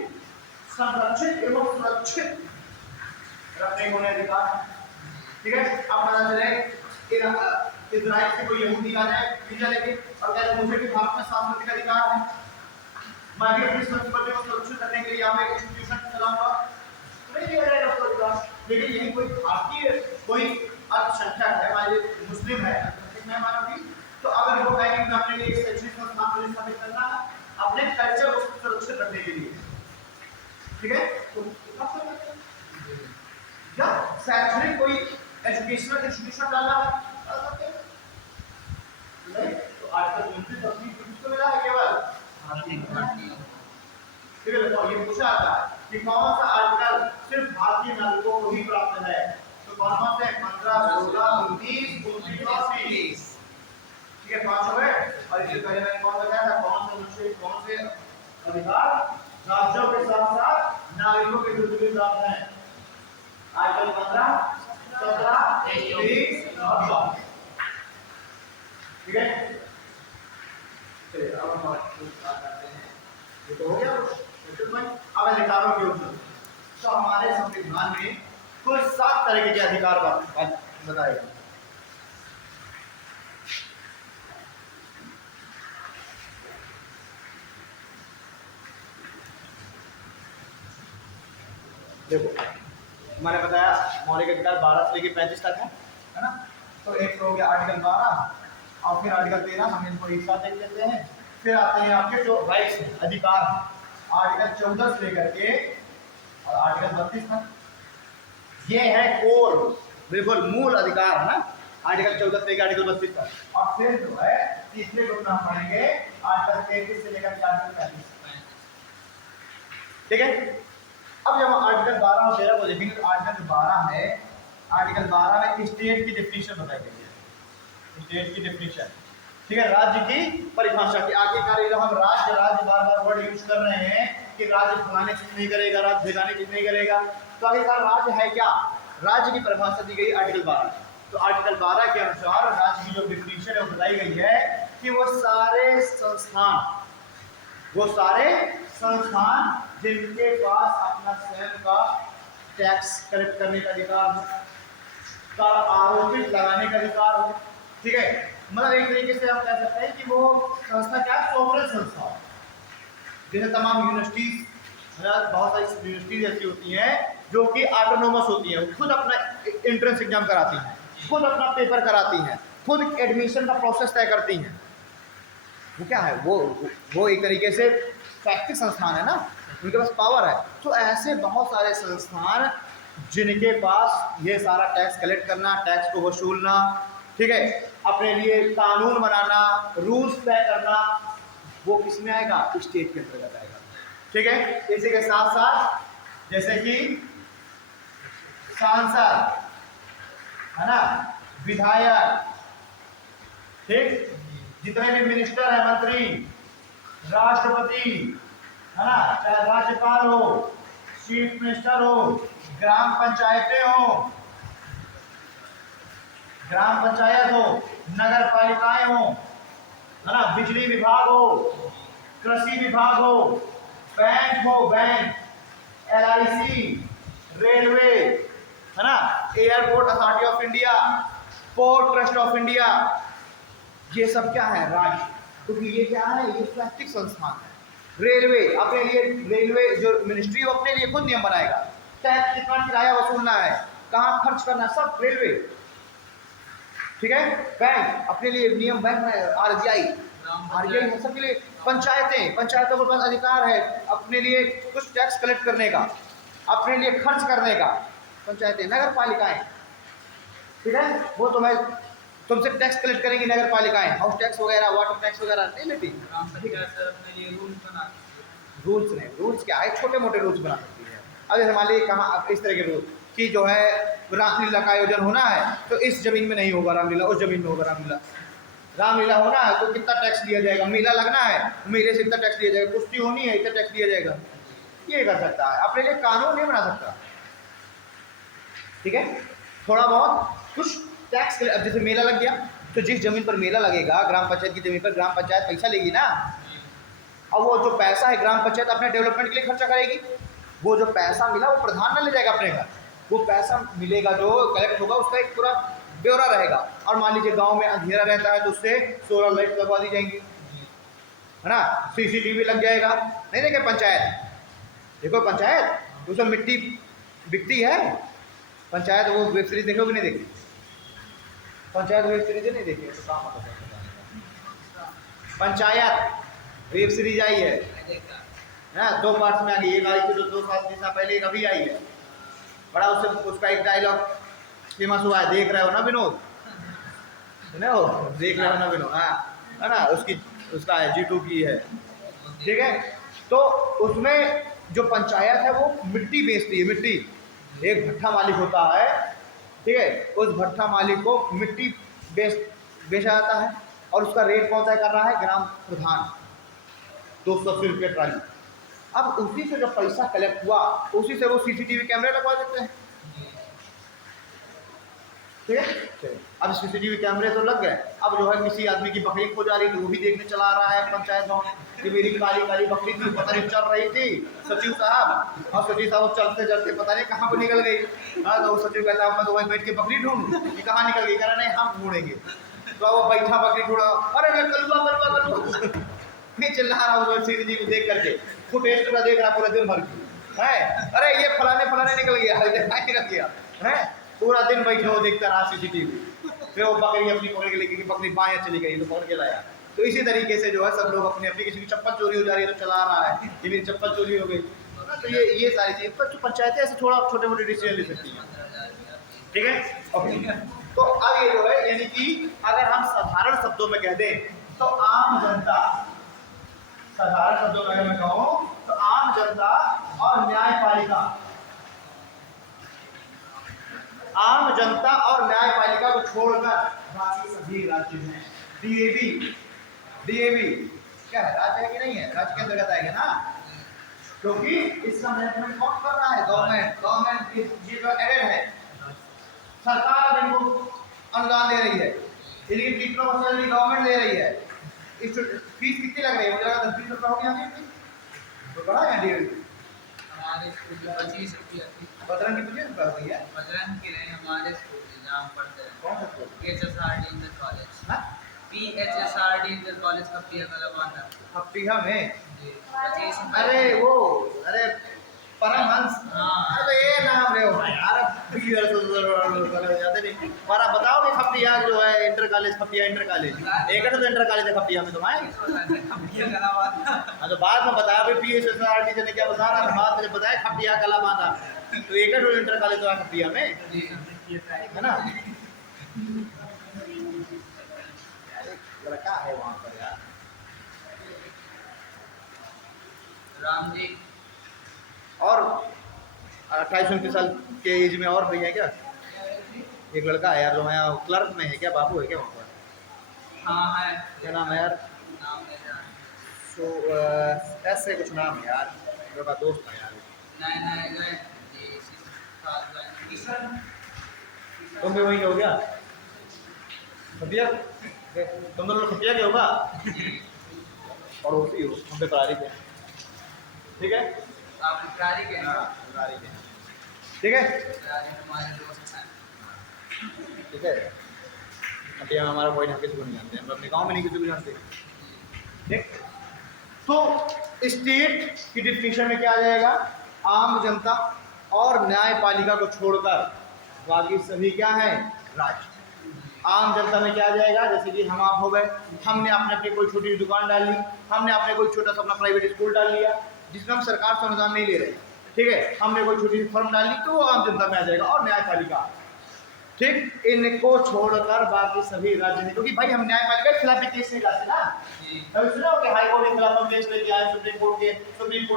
संरक्षित एवं सुरक्षित रखने को अधिकार। ठीक है, अब पता चले इजराइल से कोई यहूदी आ जाए वीजा लेके और कहते हैं मुझे भी भारत में सांस्कृतिक अधिकार है, मैं भी अपनी संस्कृति को सुरक्षित करने के लिए यहाँ पे इंस्टीट्यूशन चलाऊंगा, नहीं दिया जाएगा उसको अधिकार। लेकिन यही कोई भारतीय कोई अल्पसंख्यक है, मान लीजिए मुस्लिम है, मैं मानूंगी, तो अगर वो कहेंगे कि अपने लिए एक शैक्षणिक संस्थान को स्थापित करना है अपने कल्चर को सुरक्षित रखने के लिए, ठीक है, तो या शैक्षणिक कोई एजुकेशनल इंस्टीट्यूशन डालना है नहीं, तो आजकल 29 को मिला है केवल, ठीक है। तो ये पूछा आता है कि कौन सा आर्टिकल सिर्फ भारतीय नागरिकों को ही प्राप्त है, तो कौन से 15, 16, 29, 29 और 30, ठीक है, 5 हो गए। और इससे पहले मैंने कौन बताया था, कौन से अधिकार राज्यों के साथ साथ नागरिकों के विरुद्ध भी प्राप्त हैं, आर्टिकल 15, 17, 23 और 24, ठीक है। चलिए अब हम बात करते हैं, ये तो हो गया अब अधिकारों के ऊपर। तो हमारे संविधान में कुल 7 तरह के अधिकार बताए गए। देखो मैंने बताया मौलिक अधिकार 12 से लेकर 35 तक है ना। तो एक तो हो गया आर्टिकल 12 और फिर आर्टिकल 13, हम इनको एक साथ देख लेते हैं। फिर आते हैं आपके जो राइट्स हैं, अधिकार, आर्टिकल 14 से लेकर के और आर्टिकल 32 तक। ये है कोर, बिल्कुल मूल अधिकार है ना, आर्टिकल 14 से लेकर आर्टिकल 32 तक। और फिर जो है तीसरे ग्रुप में हम पढ़ेंगे आर्टिकल 33 से लेकर आर्टिकल 35, ठीक है। अब जब हम आर्टिकल 12 और 13 को देखेंगे तो आर्टिकल 12 है, आर्टिकल 12 में स्टेट की डेफिनेशन बताई गई है, स्टेट की डेफिनेशन, ठीक है, राज्य की परिभाषा की। आखिरकार हम राज्य बार बार वर्ड यूज कर रहे हैं कि राज्य फलाने चीज नहीं करेगा, राज्य भिगाने चीज नहीं करेगा, तो आखिरकार राज्य है क्या, राज्य की परिभाषा दी गई आर्टिकल 12। तो आर्टिकल 12 के अनुसार राज्य की जो डेफिनेशन है वो बताई गई है कि वो सारे संस्थान जिनके पास अपना स्वयं का टैक्स कलेक्ट करने का अधिकार हो, का आरोपित लगाने का अधिकार हो, ठीक है। मतलब एक तरीके से हम कह सकते हैं कि वो संस्था क्या है, सॉवरेन संस्था, जैसे तमाम यूनिवर्सिटीज, बहुत सारी यूनिवर्सिटीज ऐसी होती हैं जो कि ऑटोनोमस होती हैं, खुद अपना एंट्रेंस एग्जाम कराती हैं, खुद अपना पेपर कराती हैं, खुद एडमिशन का प्रोसेस तय करती हैं। वो क्या है, वो एक तरीके से शैक्षिक संस्थान है ना, उनके पास पावर है। तो ऐसे बहुत सारे संस्थान जिनके पास ये सारा टैक्स कलेक्ट करना, टैक्स को वसूलना, ठीक है, अपने लिए कानून बनाना, रूल्स तय करना, वो किस में आएगा, स्टेट के अंतर्गत आएगा, ठीक है। इसी के साथ साथ जैसे कि सांसद है ना, विधायक, ठीक, जितने भी मिनिस्टर है, मंत्री, राष्ट्रपति है ना, चाहे राज्यपाल हो, चीफ मिनिस्टर हो, ग्राम पंचायतें हो, ग्राम पंचायत हो, नगर पालिकाएं हो, है ना, बिजली विभाग हो, कृषि विभाग हो, बैंक हो, बैंक, LIC, रेलवे, है ना, airport authority of India, port trust of India, ये सब क्या है, राज्य। क्योंकि ये क्या है, ये शैक्षिक संस्थान है। रेलवे अपने लिए, रेलवे जो मिनिस्ट्री वो अपने लिए खुद नियम बनाएगा, टैक्स कितना किराया वसूलना है, कहाँ खर्च करना है, सब रेलवे, ठीक है। बैंक अपने लिए नियम, बैंक में RBI सबके लिए। पंचायतों के पास अधिकार है अपने लिए कुछ टैक्स कलेक्ट करने का, अपने लिए खर्च करने का, पंचायतें, नगर पालिकाएं, ठीक है, वो तो मैं तो हमसे टैक्स कलेक्ट करेंगी नगर पालिकाएं, हाउस टैक्स वगैरह, वाटर टैक्स वगैरह नहीं लेती। रूल्स नहीं, रूल्स क्या है, छोटे मोटे रूल्स बना सकती है। अब जैसे मान लीजिए कहाँ इस तरह के रूल कि जो है रामलीला का आयोजन होना है तो इस जमीन में नहीं होगा रामलीला, उस जमीन में होगा रामलीला। रामलीला होना है तो कितना टैक्स दिया जाएगा, मेला लगना है मेले से इतना टैक्स दिया जाएगा, कुश्ती होनी है इतना टैक्स दिया जाएगा। ये कर सकता है, अपने लिए कानून नहीं बना सकता। ठीक है, थोड़ा बहुत कुछ टैक्स। अब जैसे मेला लग गया तो जिस जमीन पर मेला लगेगा, ग्राम पंचायत की जमीन पर ग्राम पंचायत पैसा लेगी ना। अब वो जो पैसा है ग्राम पंचायत अपने डेवलपमेंट के लिए खर्चा करेगी। वो जो पैसा मिला वो प्रधान न ले जाएगा अपने घर, वो पैसा मिलेगा जो कलेक्ट होगा उसका एक पूरा ब्यौरा रहेगा। और मान लीजिए गांव में अंधेरा रहता है तो उससे सोलर लाइट लगवा दी जाएंगी, है ना, सीसीटीवी लग जाएगा। नहीं देखे पंचायत, देखो पंचायत उसमें मिट्टी बिकती है। पंचायत वो वेब सीरीज देखोगे नहीं देखी, पंचायत वेब सीरीज नहीं देखी तो काम होता है। पंचायत वेब सीरीज आई है ना, 2 पार्ट्स में आ गई, एक आई थी तो 2 साल पहले एक अभी आई है। बड़ा उसका एक डायलॉग फेमस हुआ है, देख रहे हो ना विनोद, सुने हो, देख रहे हो ना विनोद, हाँ है ना, उसका है G2 की है। ठीक है, तो उसमें जो पंचायत है वो मिट्टी बेचती है, मिट्टी। एक भट्ठा मालिक होता है, ठीक है, उस भट्ठा मालिक को मिट्टी बेचा जाता है और उसका रेट कौन तय कर रहा है, ग्राम प्रधान, 280 रुपये ट्राली। अब उसी से जब पैसा कलेक्ट हुआ उसी से वो सीसीटीवी कैमरे लगवा देते हैं। ठीक है, अब सीसीटीवी कैमरे तो लग गए, अब जो है किसी आदमी की बकरी खो जा रही तो वो भी देखने चला आ रहा है पंचायत गाँव कि मेरी काली काली बकरी थी, पता नहीं चल रही थी सचिव साहब, और सचिव साहब चलते चलते पता नहीं कहाँ पर निकल गई। हाँ, तो वो सचिव कहता है मैं तो वहीं बैठ के बकरी ढूंढूं कि कहाँ निकल गई, कह रहा नहीं हम ढूंढेंगे। तो वो बैठा बकरी ढूंढा, अरे कलुआ कलुआ कलुआ नहीं चिल्ला रहा हूँ सीधी जी को देख करके, फुटेज पूरा देख रहा पूरा दिन भर की है, अरे ये फलाने फलाने निकल गया निकल गया है, पूरा दिन बैठे हो देखता रहा सीसीटीवी। फिर वो बकरी अपनी पकड़ के लेके बकरी बाएं चली गई तो पकड़ के लाया। तो इसी तरीके से जो है सब लोग अपनी अपनी, किसी की चप्पल चोरी हो जा रही है तो चला रहा है कि मेरी चप्पल चोरी हो गई। तो ये सारी चीज़ पर जो पंचायतें ऐसे थोड़ा छोटे मोटे डिसीजन ले सकती हैं। ठीक है, ओके। तो अब ये जो है यानी कि अगर हम साधारण शब्दों में कह दें तो आम जनता, साधारण शब्दों में अगर मैं कहूँ तो आम जनता और न्यायपालिका, आम जनता और न्यायपालिका को छोड़कर बाकी सभी राज्य में डीएवी क्या है, राज्य है कि नहीं है, राज्य के अंतर्गत आएगा ना, क्योंकि इसका मैनेजमेंट कौन कर रहा है, गवर्नमेंट ये जो एडेड है, सरकार इनको अनुदान दे रही है, इनकी टीचरों को सैलरी गवर्नमेंट दे रही है। इस फीस कितनी लग रही है, मुझे लगा 10-20 रुपये होगी यहाँ तो बड़ा है डीएवी। हमारे स्कूल में 25 रुपये थी, बजरंग की 25 रुपये हो गई है, बजरंग की नहीं, हमारे स्कूल में जहाँ हम पढ़ते हैं, कौन सा स्कूल, PHSRD इंटर कॉलेज, हाँ PHSRD इंटर कॉलेज का पिया कलाबाना हफ्तीहा में, 25 रुपये। अरे वो अरे परमहंस, हाँ, अरे ये नाम रे हो यार, याद नहीं पर आप बताओगे खपतिया जो है इंटर कॉलेज, खपतिया इंटर कॉलेज एक तो इंटर कॉलेज है खपतिया में तुम्हारे। पिया कलाबाना। हाँ तो बाद में बताया भाई PHSRD से क्या बता रहा था, बाद में बताया खपतिया कलाबाना, तो एक तो इंटर कॉलेज तो खपतिया में है ना। लड़का है वहाँ पर यार, राम जी और 28-29 साल के एज में और भैया क्या, एक लड़का है यार जो यहाँ क्लर्क में है क्या, बाबू है क्या वहाँ पर, हाँ है, क्या नाम है यार, नाम नहीं जाना, तो ऐसे कुछ नाम है यार, मेरा दोस्त है यार, नए नए गए जी, इसी साल गए। तुम भी वहीं के हो गया खतिया, तुम दोनों खतिया के होगा और उसी हो, हम पे प्रारी के, ठीक है, आप प्रारी के, हाँ प्रारी के, ठीक है, प्रारी हमारे दोस्त हैं, ठीक है। खतिया में हमारा कोई ना किसी को नहीं जानते, हम अपने गाँव में नहीं किसी को जानते, ठीक। तो स्टेट की डिफिनेशन में क्या आ जाएगा, आम जनता और न्यायपालिका को छोड़कर बाकी सभी क्या है, राज्य। आम जनता में क्या आ जाएगा, जैसे कि हम आप हो गए, हमने अपने कोई छोटी दुकान डाल ली, हमने अपने कोई छोटा सा अपना प्राइवेट स्कूल डाल लिया जिसमें हम सरकार से अनुदान नहीं ले रहे, ठीक है, हमने कोई छोटी सी फर्म डाल ली तो वो आम जनता में आ जाएगा। और न्यायपालिका, ठीक, इनको छोड़कर बाकी सभी राज्य में, क्योंकि भाई हम न्यायपालिका के खिलाफ भी केस नहीं लाते ना। कभी सुना हो कि हाई कोर्ट के खिलाफ हम केस लेके आए, सुप्रीम कोर्ट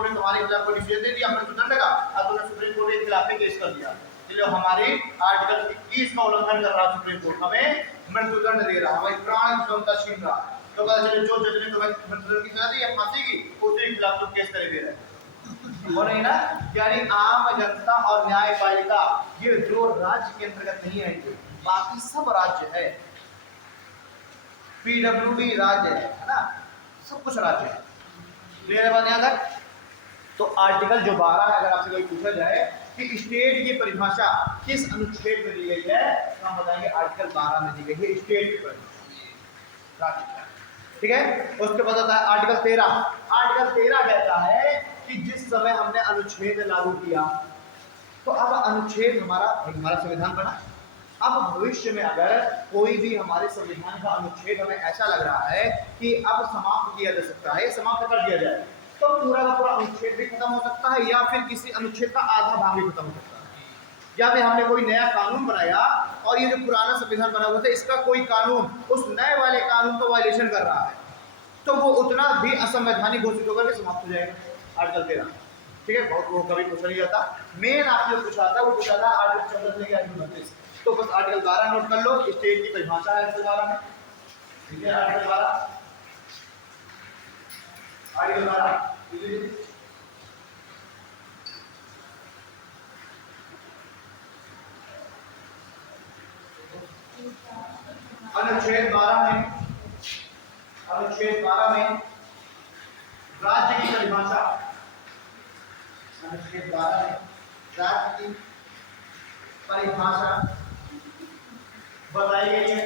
ने तुम्हारे खिलाफ कोई डिसीजन दे दिया, हमने तो दंड लगा, अब तुमने सुप्रीम कोर्ट के खिलाफ भी केस कर दिया, इसलिए हमारी आर्टिकल 21 का उल्लंघन कर रहा सुप्रीम कोर्ट, हमें मृत्युदंड दे रहा, हमारी प्राण की क्षमता छीन रहा। तो पता चले जो जज ने तुम्हें मृत्युदंड की सजा दी है, फांसी की, उसके खिलाफ तुम केस करे दे रहे हो नहीं ना। यानी आम जनता और न्यायपालिका ये जो राज्य के अंतर्गत नहीं आएंगे, बाकी सब राज्य है, पीडब्ल्यूडी राज्य है ना, सब कुछ राज्य है। क्लियर बात याद है। तो आर्टिकल जो 12 है, अगर आपसे कोई पूछा जाए कि स्टेट की परिभाषा किस अनुच्छेद में दी गई है, तो हम बताएंगे आर्टिकल 12 में दी गई है स्टेट की परिभाषा। ठीक है, उसके बाद आता है आर्टिकल 13। आर्टिकल 13 कहता है कि जिस समय हमने अनुच्छेद लागू किया, तो अब अनुच्छेद हमारा संविधान बना, अब भविष्य में अगर कोई भी हमारे संविधान का अनुच्छेद हमें ऐसा लग रहा है कि अब समाप्त किया जा सकता है, समाप्त कर दिया जाए, तो पूरा का पूरा अनुच्छेद भी खत्म हो सकता है, या फिर किसी अनुच्छेद का आधा भाग भी खत्म हो सकता है, या फिर हमने कोई नया कानून बनाया और ये जो पुराना संविधान बना हुआ था इसका कोई कानून उस नए वाले कानून का वायलेशन कर रहा है, तो वो उतना भी असंवैधानिक घोषित होकर समाप्त हो जाएगा। आर्टिकल 13। ठीक है, बहुत वो कभी पूछा नहीं जाता, मेन आपसे पूछा था, वो पूछा था आर्टिकल 14 से लेकर आर्टिकल 32। तो बस आर्टिकल 12 नोट कर लो, स्टेट की परिभाषा है आर्टिकल 12 में। ठीक है, आर्टिकल 12 अनुच्छेद 12 में राज्य की परिभाषा, अनुच्छेद 12 में राज्य की परिभाषा बताई गई है।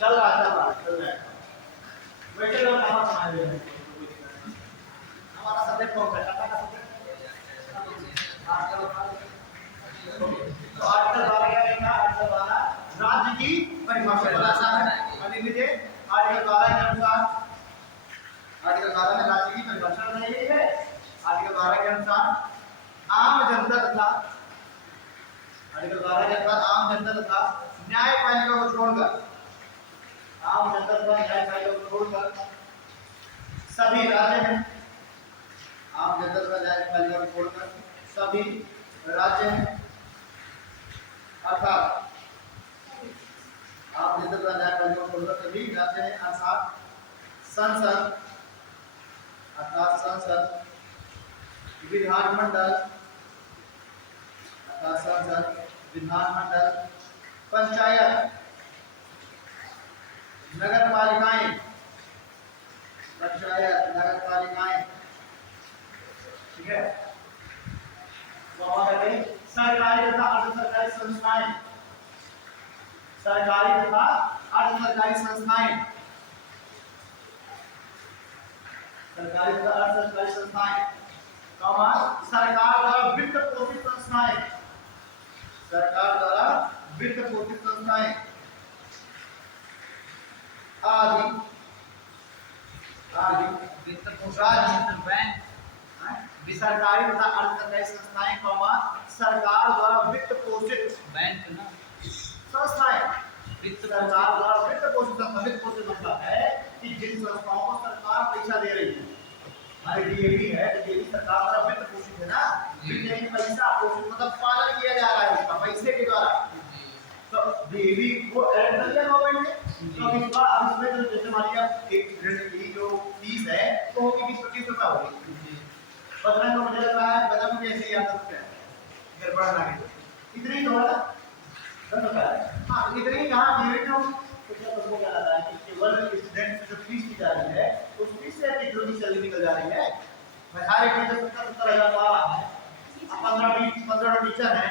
चल रहा बैठे लोग हमारा सब्जेक्ट कौन सा है? तो आर्टिकल 12 क्या कहता है? आर्टिकल 12 राज्य की परिभाषा बताता है। अभी लीजिए आर्टिकल 12 के अनुसार, आर्टिकल 12 में राज्य की परिभाषा बताई गई है। आर्टिकल 12 के अनुसार आम जनता तथा, आर्टिकल 12 के अनुसार आम जनता तथा न्यायपालिका को छोड़कर, आम जनता तथा न्यायपालिका को छोड़कर सभी राज्य हैं, आम जनता तथा न्यायपालिका को छोड़कर सभी राज्य हैं, अर्थात आम जनता तथा न्यायपालिका को छोड़कर सभी राज्य हैं, अर्थात संसद, विधानमंडल, पंचायत, नगर पालिकाएं, ठीक है, सरकारी तथा अर्ध सरकारी संस्थाएं, सरकारी तथा अर्ध सरकारी संस्थाएं, सरकारी तथा अर्ध सरकारी संस्थाएं, सरकार द्वारा वित्त पोषित संस्थाएं, सरकार द्वारा वित्त पोषित संस्थाएं आदि, वित्त पोषित बैंक, सरकारी तथा अर्ध सरकारी संस्थाएं, सरकार द्वारा वित्त पोषित बैंक ना संस्थाएं, वित्त सरकार द्वारा वित्त पोषित संस्था। वित्त पोषित मतलब है कि जिन संस्थाओं को सरकार पैसा दे रही है, हमारी डीएवी है, डीएवी सरकार द्वारा वित्त पोषित है ना, पैसा पोषित मतलब पालन किया जा रहा है उसका पैसे के द्वारा। तो डीएवी को ऐड कर दिया गवर्नमेंट ने, तो इस बार अब इसमें जो जैसे हमारी अब एक स्टूडेंट की जो फीस है तो होगी 20-25 रुपए होगी। बदला तो मुझे लग रहा है बदला मुझे ऐसे ही याद रखते हैं गड़बड़ ना के इतनी तो है ना, हाँ इतनी यहाँ डीएवी को तो क्या लगता है कि केवल स्टूडेंट जो फीस की जा रही है उस फीस से टीचरों की सैलरी निकल जा रही है। हर एक टीचर 70-70 हज़ार पा रहा है, 15 टीचर हैं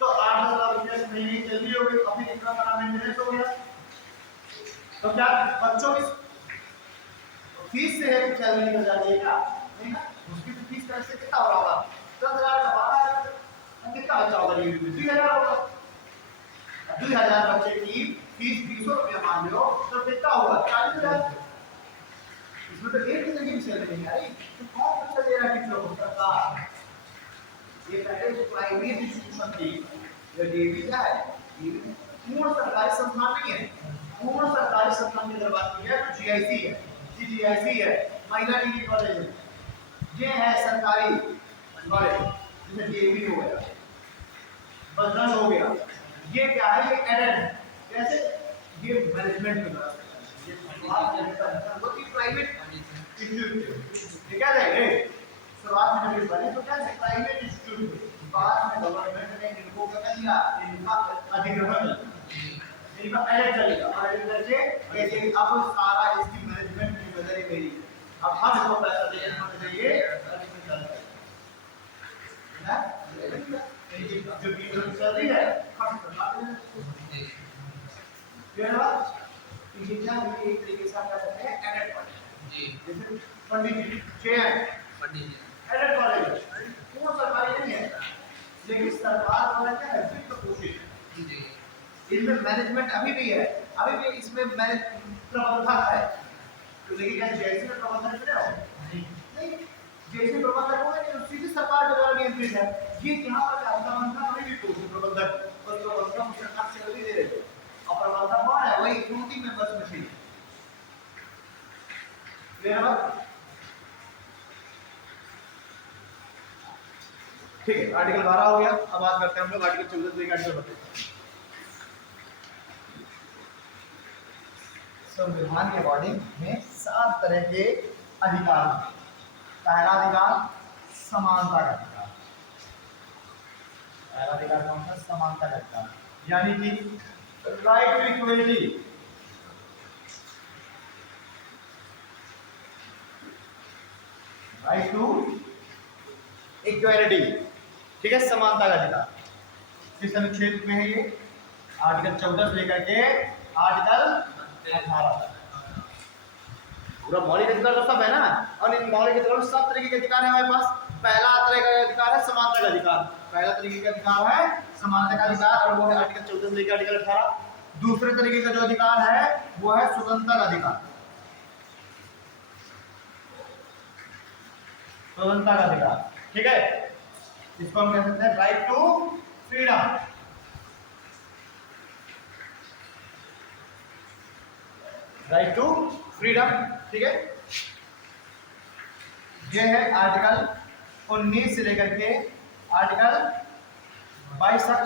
तो 8-10 लाख रुपये से महीने की सैलरी होगी, अभी कितना सारा मेंटेनेंस हो गया, तो क्या बच्चों की फीस से है सैलरी निकल जाती है क्या? नहीं ना, उसकी तो फीस तरफ से कितना हो रहा होगा? 10,000 का 12,000 कितना बच्चा होगा? 2,000 होगा। 2,000 बच्चे की फीस 200 रुपया मान लो तो कितना होगा? 40,000। इसमें तो एक जिंदगी की सैलरी नहीं आ रही, तो कौन पैसा दे रहा है टीचरों को? सरकार। ये पहले प्राइवेट इंस्टीट्यूशन थी, ये डीवी क्या है? पूर्ण सरकारी संस्थान नहीं है। पूर्ण सरकारी संस्थान की अगर बात की जाए तो जीआईसी है, जीआईसी है, महिला डिग्री कॉलेज है, ये है सरकारी कॉलेज, जैसे डीवी हो गया, बदनाम हो गया। ये क्या है? ये एडेड है। कैसे? ये मैनेजमेंट में बना ये प्राइवेट इंस्टीट्यूट। ये क्या है? शुरुआत में जब बने तो क्या है? प्राइवेट इंस्टीट्यूट, बाद में गवर्नमेंट ने इनको क्या कर दिया? इनका अधिग्रहण, इनका एडेड कर दिया और एडेड करके ऐसे अब सारा इसकी मैनेजमेंट की वजह है मेरी। अब हम इसको पैसा दे देना चाहिए ना, जो टीचर की सैलरी है हम करना है। ये ना ये क्या है? एक तरीके से आप कह सकते हैं एडेड कॉलेज जी, जैसे पंडित जी चेयर पंडित जी एडेड कॉलेज वो सरकारी नहीं है, लेकिन सरकार द्वारा क्या है? वित्त पोषित जी। इनमें मैनेजमेंट अभी भी है, अभी भी इसमें प्रबंधक है, तो लेकिन क्या जैसे में प्रबंधक चले हो? नहीं, जैसे प्रबंधक होगा नहीं, सीधी सरकार के द्वारा नियंत्रित है। ये यहाँ पर क्या प्रबंधक अभी भी पोषित प्रबंधक और प्रबंधक सरकार से दे रहे थे, और प्रबंधक कौन है? वही 2-3 मेंबर्स में से। क्लियर है? ठीक है, आर्टिकल 12 हो गया। अब बात करते हैं हम लोग आर्टिकल 14 से आर्टिकल 32। संविधान के अकॉर्डिंग में 7 तरह के अधिकार। पहला अधिकार समानता का अधिकार। पहला अधिकार कौन सा? समानता का अधिकार, यानी कि right to equality. Right to equality, ठीक है, समानता का अधिकार। किस अनुच्छेद में है ये? आर्टिकल 14 से लेकर के आर्टिकल 18 पूरा मौलिक अधिकार तो सब है ना, और इन मौलिक अधिकारों में 7 तरीके के अधिकार है हमारे पास। पहला तरह का अधिकार है समानता का अधिकार। पहला तरीके का अधिकार है समानता का अधिकार, और वो है आर्टिकल 14 से लेकर आर्टिकल 18। दूसरे तरीके का जो अधिकार है वो है स्वतंत्रता का अधिकार। स्वतंत्रता का अधिकार, ठीक है, इसको हम कह सकते हैं right to freedom. Right to freedom, ठीक है। ये है आर्टिकल 19 से लेकर के आर्टिकल 22 तक।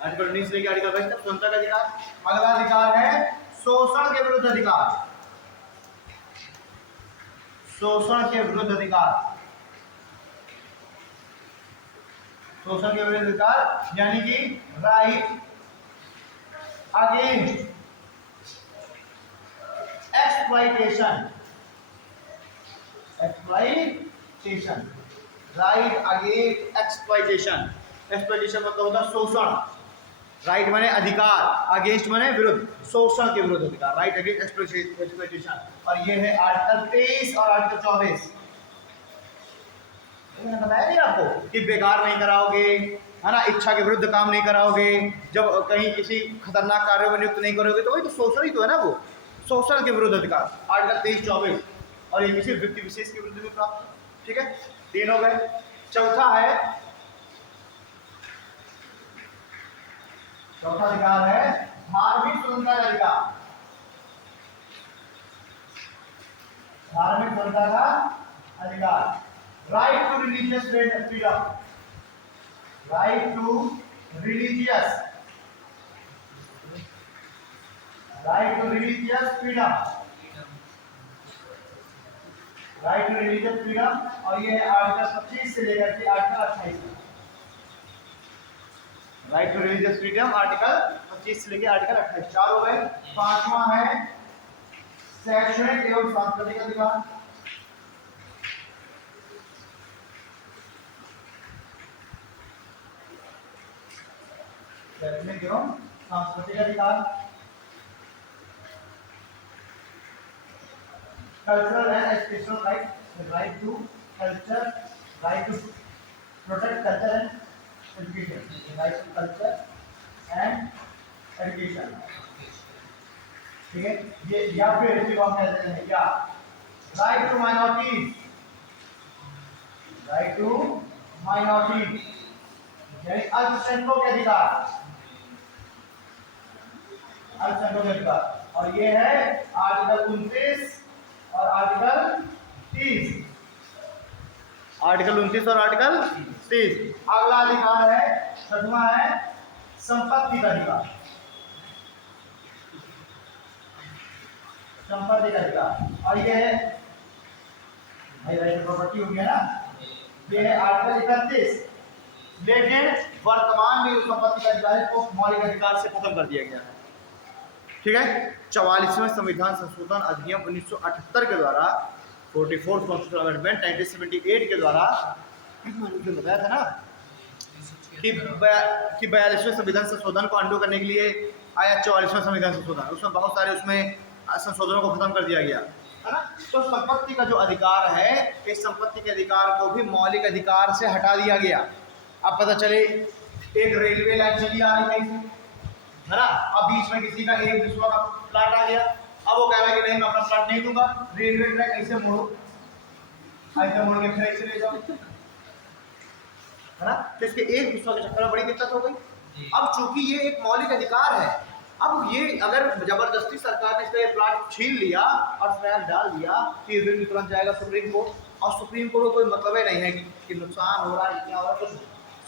आर्टिकल 19 से लेकर आर्टिकल 22 तक स्वतंत्रता का अधिकार। अगला अधिकार है शोषण के विरुद्ध अधिकार। शोषण के विरुद्ध अधिकार। शोषण के विरुद्ध अधिकार यानी कि right against exploitation. Exploitation, right against exploitation. Exploitation मतलब होता है शोषण। राइट माने अधिकार, अगेंस्ट माने विरुद्ध, शोषण के विरुद्ध अधिकार, राइट अगेंस्ट एक्सप्लॉइटेशन। और ये है आर्टिकल 23 और आर्टिकल 24। मैंने बताया नहीं आपको कि बेकार नहीं कराओगे, है ना, इच्छा के विरुद्ध काम नहीं कराओगे, जब कहीं किसी खतरनाक कार्य में नियुक्त नहीं करोगे, तो वही तो शोषण ही तो है ना, वो शोषण के विरुद्ध अधिकार। आर्टिकल 23-24, और ये किसी व्यक्ति विशेष के विरुद्ध भी प्राप्त। ठीक है, 3 हो गए। चौथा अधिकार है धार्मिक स्वतंत्रता का अधिकार। धार्मिक स्वतंत्रता का अधिकार, right to religious freedom. Right to religious freedom. Right to religious freedom, और ये है आर्टिकल 25 से लेकर के article 28। Right to religious freedom article 25 से लेकर आर्टिकल 28। 4 हो गए। 5वां है शैक्षणिक एवं सांस्कृतिक अधिकार। शैक्षणिक एवं सांस्कृतिक अधिकार, cultural and educational right, right to culture, right to protect culture and education, right to culture and education. ठीक है, ये या फिर हम कहते हैं क्या, right to minorities, right to minorities यानी अल्पसंख्यकों के अधिकार, अल्पसंख्यकों के अधिकार। और ये है आर्टिकल 29 और आर्टिकल 30, आर्टिकल 29 और आर्टिकल 30। अगला अधिकार है, छठवां है संपत्ति का अधिकार, संपत्ति का अधिकार। और ये है भाई राइट प्रॉपर्टी हो गया ना, ये है आर्टिकल 31। लेकिन वर्तमान में उस संपत्ति का अधिकार को मौलिक अधिकार से खत्म कर दिया गया है। ठीक है, 44वें संविधान संशोधन अधिनियम 1978 के द्वारा, 44th कॉन्स्टिट्यूशनल अमेंडमेंट 1978 के द्वारा बताया था ना कि 42वें संविधान संशोधन को अंडू करने के लिए आया 44वां संविधान संशोधन, उसमें बहुत सारे उसमें संशोधनों को खत्म कर दिया गया है ना। तो संपत्ति का जो अधिकार है, इस संपत्ति के अधिकार को भी मौलिक अधिकार से हटा दिया गया। अब पता चले एक रेलवे लाइन चली आ रही है ना, अब बीच में किसी का एक दूसरा का प्लाट आ गया, अब वो कह रहा है कि नहीं मैं अपना प्लाट नहीं दूंगा, रेलवे ट्रैक ऐसे मोड़ो, ऐसे मोड़ के फिर ऐसे ले जाओ, है ना। तो इसके एक दूसरे के चक्कर में बड़ी दिक्कत हो गई। अब चूंकि ये एक मौलिक अधिकार है, अब ये अगर जबरदस्ती सरकार ने इसका ये प्लाट छीन लिया और फ्लैग डाल दिया तो ये बिल तुरंत जाएगा सुप्रीम कोर्ट, और सुप्रीम कोर्ट को कोई मतलब ही नहीं है कि नुकसान हो रहा है क्या हो रहा है। तो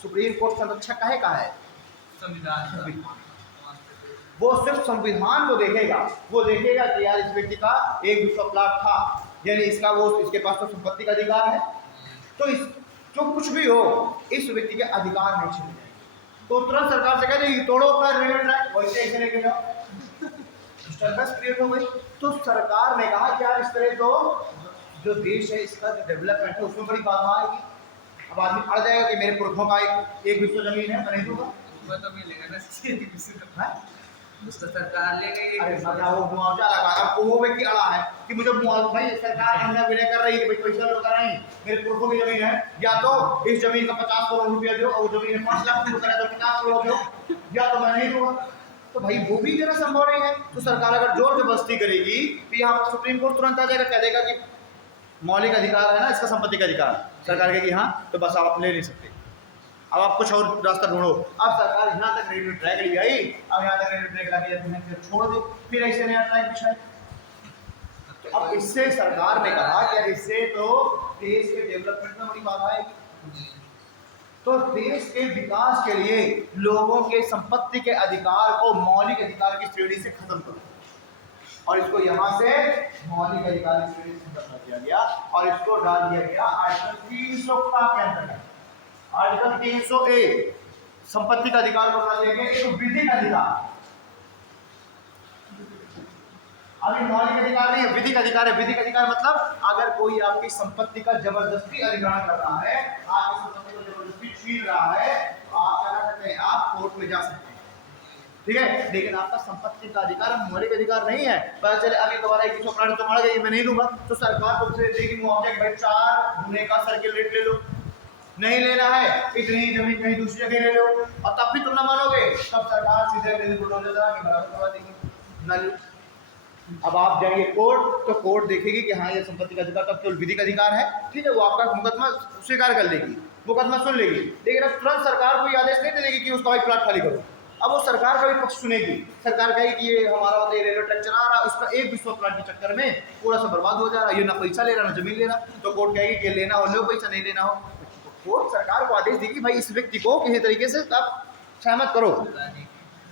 सुप्रीम कोर्ट संरक्षक काहे का है, संविधान, वो सिर्फ संविधान को देखेगा, वो देखेगा कि यार इस व्यक्ति का एक दूसरा प्लाट था, यानी इसका वो इसके पास तो संपत्ति का अधिकार है, तो इस जो कुछ भी हो इस व्यक्ति के अधिकार नहीं छीने जाएंगे। तो तुरंत सरकार से कहते हैं तोड़ो अपना रेलवे ट्रैक, वैसे ऐसे लेके जाओ, डिस्टर्बेंस क्रिएट हो गई। तो सरकार ने कहा कि यार इस तरह तो जो देश है इसका जो डेवलपमेंट है उसमें बड़ी बाधा आएगी। अब आदमी अड़ जाएगा कि मेरे पुरखों का एक दूसरा जमीन है, मैं नहीं दूंगा, तो मिलेगा ना है उसका सरकार ले गई। अरे वो मुआवजा लगा, अब वो व्यक्ति अड़ा है कि मुझे मुआवजा, भाई सरकार हमने विनय कर रही है कि भाई पैसा लो कराएं, मेरे पुरखों की जमीन है, या तो इस जमीन का 50 करोड़ रुपया दो, और जमीन है 5 लाख रुपये करा तो 50 करोड़ दो, या तो मैं नहीं दूंगा। तो भाई वो भी जरा संभव नहीं है। तो सरकार अगर जोर जबरदस्ती करेगी तो यहाँ सुप्रीम कोर्ट तुरंत आ जाएगा, कह देगा कि मौलिक अधिकार है ना इसका, संपत्ति का अधिकार, सरकार कहेगी हाँ तो बस आप ले नहीं सकते, अब आप कुछ और रास्ता ढूंढो। अब सरकार यहाँ तक रेलवे ट्रैक ले आई, अब यहाँ तक रेलवे ट्रैक लगी है, फिर छोड़ दो, फिर ऐसे नया ट्रैक बिछाए। तो अब इससे सरकार ने कहा कि इससे तो देश के डेवलपमेंट में बड़ी बाधा आएगी। तो देश के विकास के लिए लोगों के संपत्ति के अधिकार को मौलिक अधिकार की श्रेणी से खत्म करो, और इसको यहाँ से मौलिक अधिकार की श्रेणी से खत्म कर दिया गया और इसको डाल दिया गया आर्टिकल 300 के अंतर्गत। आर्टिकल 300A संपत्ति का अधिकार को बना दिया गया एक विधिक अधिकार। अभी मौलिक अधिकार नहीं है, विधिक अधिकार है। विधिक अधिकार मतलब अगर कोई आपकी संपत्ति का जबरदस्ती अधिग्रहण कर रहा है, आपकी संपत्ति को जबरदस्ती छीन रहा है, तो आप क्या कर सकते हैं, आप कोर्ट में जा सकते हैं, ठीक है। लेकिन आपका संपत्ति का अधिकार मौलिक अधिकार नहीं है। पता चले अभी दोबारा एक दूसरा प्लाट तो मार गई, मैं नहीं दूंगा, तो सरकार तुमसे देगी मुआवजा, भाई 4 गुने का सर्किल रेट ले लो, नहीं लेना है इतनी जमीन कहीं दूसरी जगह ले लो, और तब भी तुम ना मानोगे, तब सरकार सीधे बुलडोजर करवा देगी। अब आप जाएंगे कोर्ट, तो कोर्ट देखेगी कि हाँ ये संपत्ति का अधिकार तब केवल विधिक अधिकार है, ठीक है, वो आपका मुकदमा स्वीकार कर लेगी, मुकदमा सुन लेगी। लेकिन अब तुरंत सरकार को आदेश नहीं दे देगी कि उसका भाई प्लाट खाली करो। अब वो सरकार का भी पक्ष सुनेगी, सरकार कहेगी कि ये हमारा मतलब रेलवे ट्रैक चला रहा, उसका एक दूसरा प्लाट के चक्कर में पूरा सा बर्बाद हो जा रहा, ये ना पैसा ले रहा ना जमीन ले रहा। तो कोर्ट कहेगी कि लेना हो लो पैसा, नहीं लेना हो। कोर्ट सरकार को आदेश देगी भाई इस व्यक्ति को किसी तरीके से आप सहमत करो,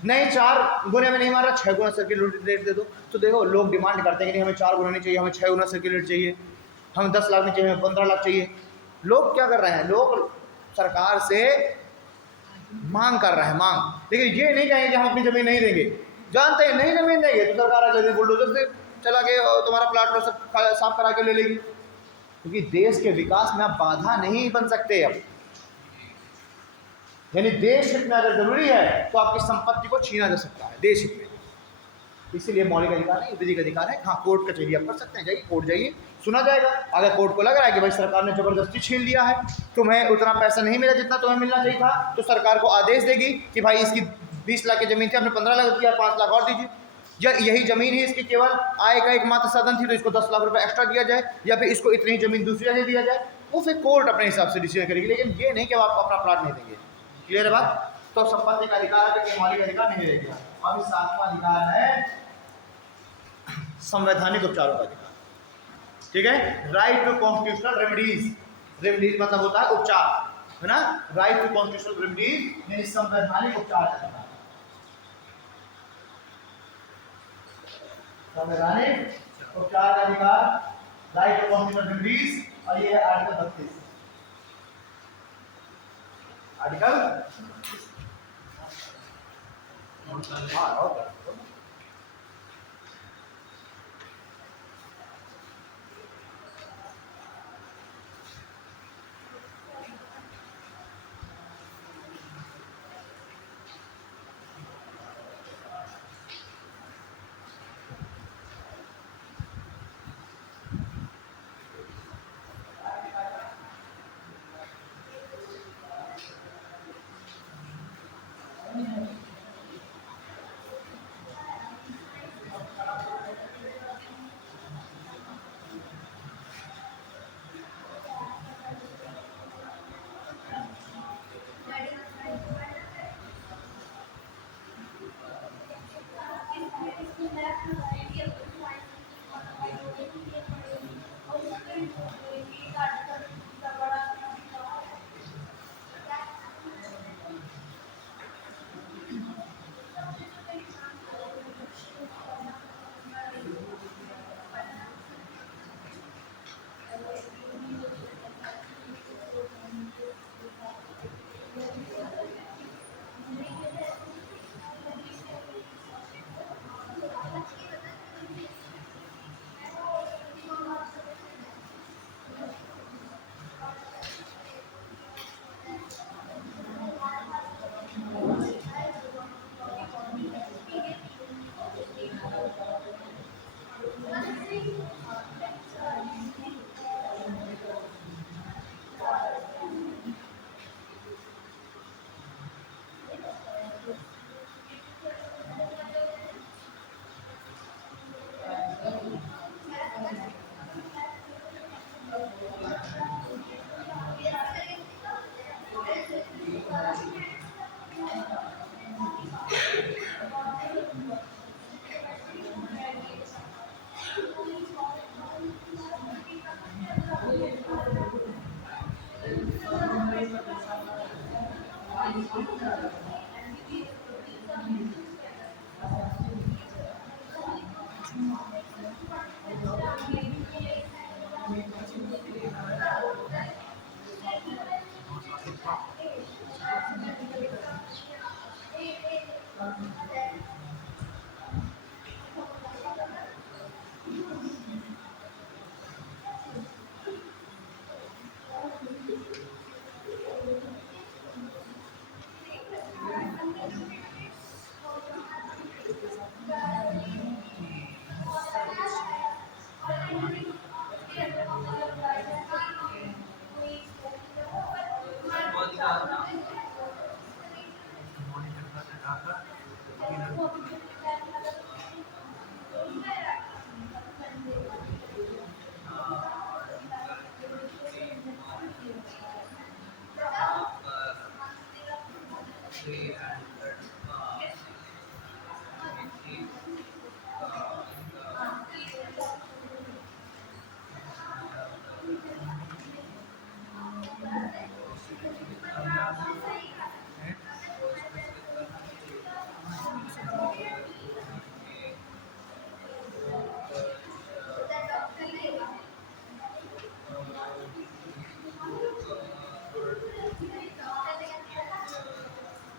नहीं 4 गुने में नहीं मार रहा, 6 गुना सर्किल रेट दे दो। तो देखो लोग डिमांड करते हैं कि हमें 4 गुना नहीं चाहिए, हमें 6 गुना सर्किल रेट चाहिए, हमें 10 लाख नहीं चाहिए, हमें 15 लाख चाहिए। लोग क्या कर रहे हैं, लोग सरकार से मांग कर रहे हैं, मांग, लेकिन ये नहीं कहेंगे हम अपनी जमीन नहीं देंगे, जानते हैं नहीं जमीन देंगे तो सरकार आ जाएगी बुलडोजर से चला के तुम्हारा प्लाट सब साफ करा के ले लेगी, क्योंकि देश के विकास में आप बाधा नहीं बन सकते। अब यानी देश हित में अगर जरूरी है तो आपकी संपत्ति को छीना जा सकता है, देश हित में। इसीलिए मौलिक अधिकार नहीं, विधिक अधिकार है। हाँ, कोर्ट कचहरी आप कर सकते हैं, जाइए कोर्ट जाइए, सुना जाएगा। अगर कोर्ट को लग रहा है कि भाई सरकार ने जबरदस्ती छीन लिया है, तुम्हें उतना पैसा नहीं मिला जितना तुम्हें मिलना चाहिए था, तो सरकार को आदेश देगी कि भाई इसकी 20 लाख की जमीन थी, आपने 15 लाख दिया, 5 लाख और दीजिए। या यही जमीन ही इसकी केवल आय का एकमात्र साधन थी, तो इसको 10 लाख रुपए एक्स्ट्रा दिया जाए, या फिर इसको इतनी ही जमीन दूसरी जगह दिया जाए। वो फिर कोर्ट अपने हिसाब से डिसीजन करेगी, लेकिन ये नहीं कि आप अपना प्लाट नहीं देंगे। क्लियर है बात? तो संपत्ति का अधिकार है, कि मौलिक अधिकार नहीं रहेगा। अब इस 7वां अधिकार है संवैधानिक उपचारों का अधिकार। ठीक है, right to constitutional remedies. Remedies मतलब होता है उपचार, है ना। राइट टू कॉन्स्टिट्यूशनल रेमेडीज यानी संवैधानिक उपचार का अधिकार। संवैधानिक उपचार का अधिकार, राइट टू कॉन्स्टिट्यूशनल रेमेडीज, और ये है आर्टिकल 32। आर्टिकल हाँ,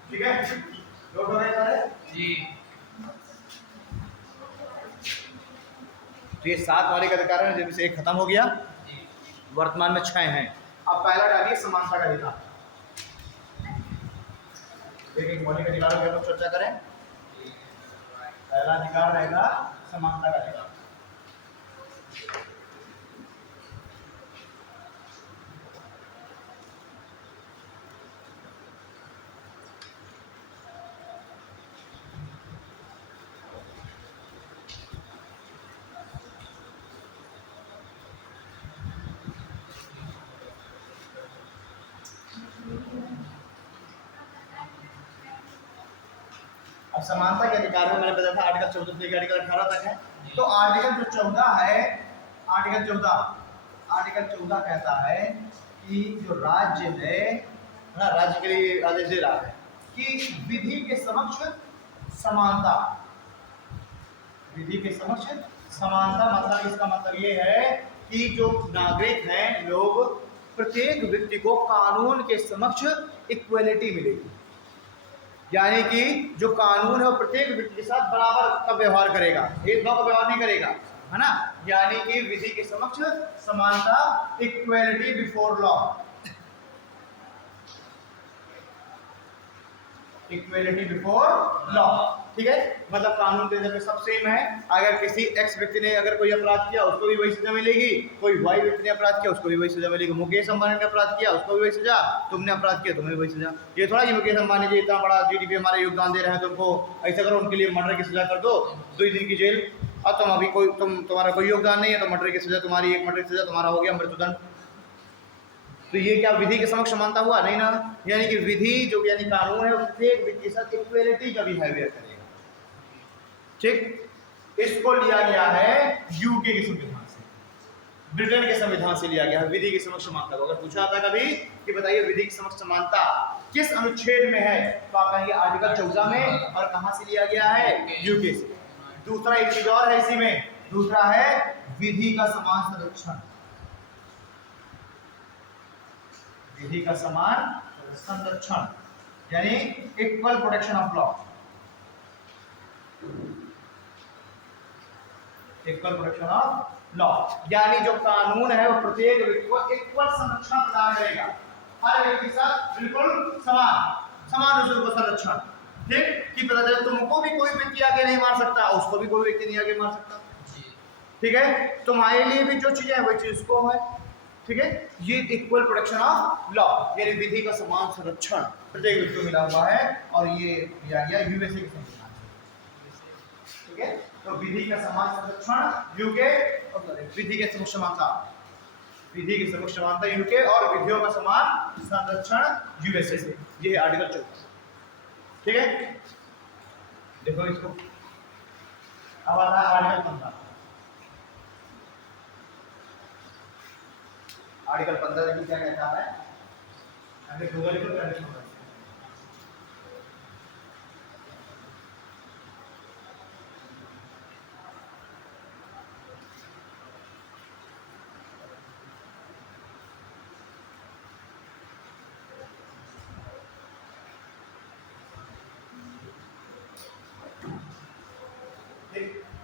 ठीक है, नोट हो गए सारे जी। तो ये 7 मौलिक अधिकार हैं, जिनमें से एक खत्म हो गया, वर्तमान में 6 हैं। अब पहला डालिए समानता का अधिकार। एक एक मौलिक अधिकारों की हम लोग चर्चा करें। पहला अधिकार रहेगा समानता का अधिकार। अब समानता के अधिकार में मैंने बताया था आर्टिकल 14 से आर्टिकल 18 तक है। तो आर्टिकल जो 14 है, आर्टिकल 14 कहता है कि जो राज्य है ना, राज्य के लिए आदेश दे रहा है कि विधि के समक्ष समानता, विधि के समक्ष समानता मतलब इसका मतलब ये है कि जो नागरिक हैं लोग, प्रत्येक व्यक्ति को कानून के समक्ष इक्वलिटी मिलेगी। यानी कि जो कानून है वो प्रत्येक व्यक्ति के साथ बराबर का व्यवहार करेगा, भेदभाव का व्यवहार नहीं करेगा, है ना। यानी कि विधि के समक्ष समानता, equality before law, equality before law, ठीक है। मतलब कानून के नजर में सब सेम है। अगर किसी एक्स व्यक्ति ने अगर कोई अपराध किया उसको भी वही सजा मिलेगी, कोई वाई व्यक्ति ने अपराध किया उसको भी वही सजा मिलेगी। मुकेश अंबानी ने अपराध किया उसको भी वही सजा, तुमने अपराध किया तुम्हें वही सजा। ये थोड़ा कि मुकेश अंबानी जी इतना बड़ा जीडीपी हमारे योगदान दे रहे हैं तो उनको ऐसा करो, उनके लिए मर्डर की सजा कर दो, 2 दिन की जेल। और तुम अभी कोई तुम्हारा कोई योगदान नहीं है तो मर्डर की सजा तुम्हारी, एक मर्डर की सजा तुम्हारा हो गया मृत्युदंड। तो ये क्या विधि के समक्ष समानता हुआ? नहीं ना। यानी कि विधि जो यानी कानून है उससे एक व्यक्ति के साथ इक्वलिटी का बिहेवियर करेगा, ठीक। इसको लिया गया है यूके के संविधान से, ब्रिटेन के संविधान से लिया गया है विधि के समक्ष समानता को। अगर पूछा था कभी कि बताइए विधि के समक्ष समानता किस अनुच्छेद में है, तो आप कहेंगे आर्टिकल 14 में। और कहां से लिया गया है? यूके से। दूसरा एक चीज और है इसी में, दूसरा है विधि का समान संरक्षण, विधि का समान संरक्षण यानी equal protection of law, equal protection of law. यानी जो कानून है वो प्रत्येक व्यक्ति को इक्वल संरक्षण प्रदान करेगा, हर व्यक्ति के साथ बिल्कुल समान रूप से उनको संरक्षण, ठीक। कि पता चले तुमको भी कोई व्यक्ति आगे नहीं मार सकता, उसको भी कोई व्यक्ति नहीं आगे मार सकता, ठीक है। तुम्हारे लिए भी जो चीजें है वही चीज उसको है, ठीक है। ये इक्वल प्रोटेक्शन ऑफ लॉ यानी विधि का समान संरक्षण प्रत्येक व्यक्ति को मिला हुआ है। और ये दिया गया यूएसए के संविधान से, ठीक है। तो विधि का समान संरक्षण यूके, विधि के समक्ष समानता, विधि के समक्ष समानता यूके और विधियों का समान संरक्षण यूएसए से, ये है आर्टिकल 14, ठीक है। देखो इसको अब आता है आर्टिकल 15। आर्टिकल 15 देखिए क्या कहता है, अगर गूगल पर करने होगा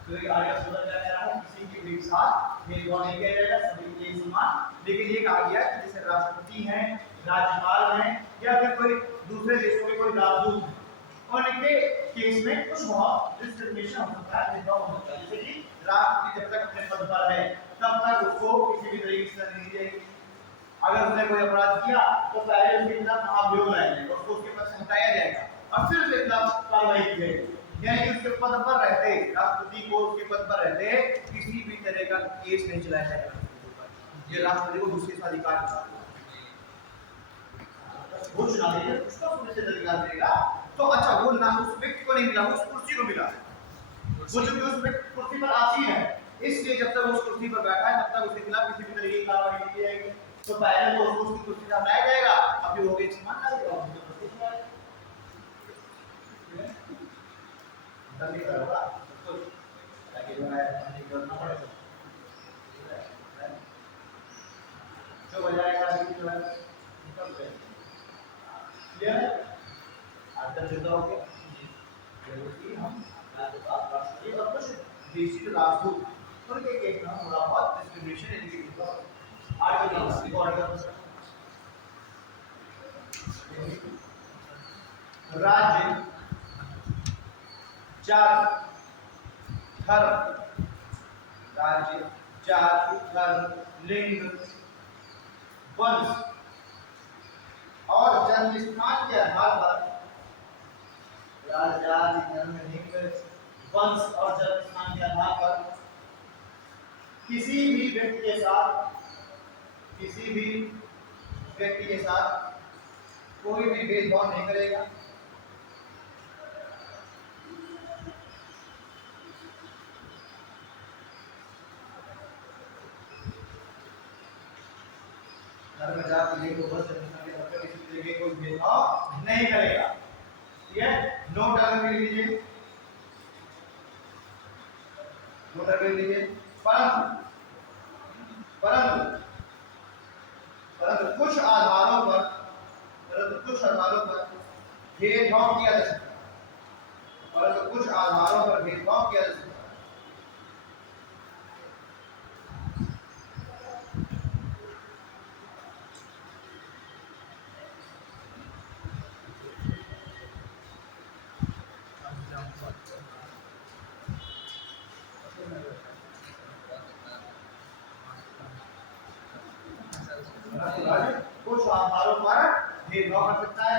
तो ये आर्टिकल 16 क्या कह रहा है, किसी की भी साथ भेदभाव नहीं किया जाएगा, सभी के लिए समान। लेकिन ये कहा गया कि जैसे राष्ट्रपति हैं, राज्यपाल हैं या फिर कोई दूसरे देशों के कोई राजदूत हैं, और इनके केस में कुछ बहुत डिस्क्रिमिनेशन हो सकता है, भेदभाव हो सकता है। जैसे कि राष्ट्रपति जब तक अपने पद पर है तब तक उसको किसी भी तरीके से नहीं दी जाएगी। अगर उसने कोई अपराध किया तो पहले उसके खिलाफ महाभियोग लाया जाएगा, उसको उसके पद से हटाया जाएगा और फिर उसके खिलाफ कार्रवाई की जाएगी। यानी कि उसके पद पर रहते, राष्ट्रपति को उसके पद पर रहते किसी भी तरह का केस नहीं चलाया जाएगा। ये राष्ट्रपति को दूसरे का अधिकार है, वो चुना देगा, उसको दूसरे से अधिकार देगा। तो अच्छा वो ना उस व्यक्ति को नहीं मिला, उस कुर्सी को मिला है, वो जो उस व्यक्ति कुर्सी पर आसीन है, इसलिए जब तक वो उस कुर्सी पर बैठा है तब तक उसके खिलाफ किसी भी तरह की कार्रवाई नहीं की जाएगी। तो पहले तो उसको उसकी कुर्सी से हटाया जाएगा, अभी हो गई समान नागरिक जल्दी करोगा तो ताकि जो है करना पड़े जो बजाएगा जो है निकल गए, क्लियर है। आंसर देता हो क्या जरूरी हम राष्ट्रपति और कुछ देशी राजदूत उनके केस में थोड़ा बहुत डिस्क्रिमिनेशन इंडिकेट राज्य, जाति, धर्म, राज्य, जाति, धर्म, लिंग, वंश और जन्म स्थान के आधार पर राज्य, जाति, धर्म, लिंग, वंश और जन्म स्थान के आधार पर किसी भी व्यक्ति के साथ कोई भी भेदभाव नहीं करेगा। धर्म, जाति, लिंग, वंश, जन्म स्थान के आधार पर किसी तरह के कोई भेदभाव नहीं करेगा। ठीक है, नोट डाल लीजिए, नोट डाल लीजिए। परंतु कुछ आधारों पर भेदभाव किया जा सकता है। परंतु कुछ आधारों पर भेदभाव किया जा सकता है। कुछ आधारों पर भेदभाव कर सकता है।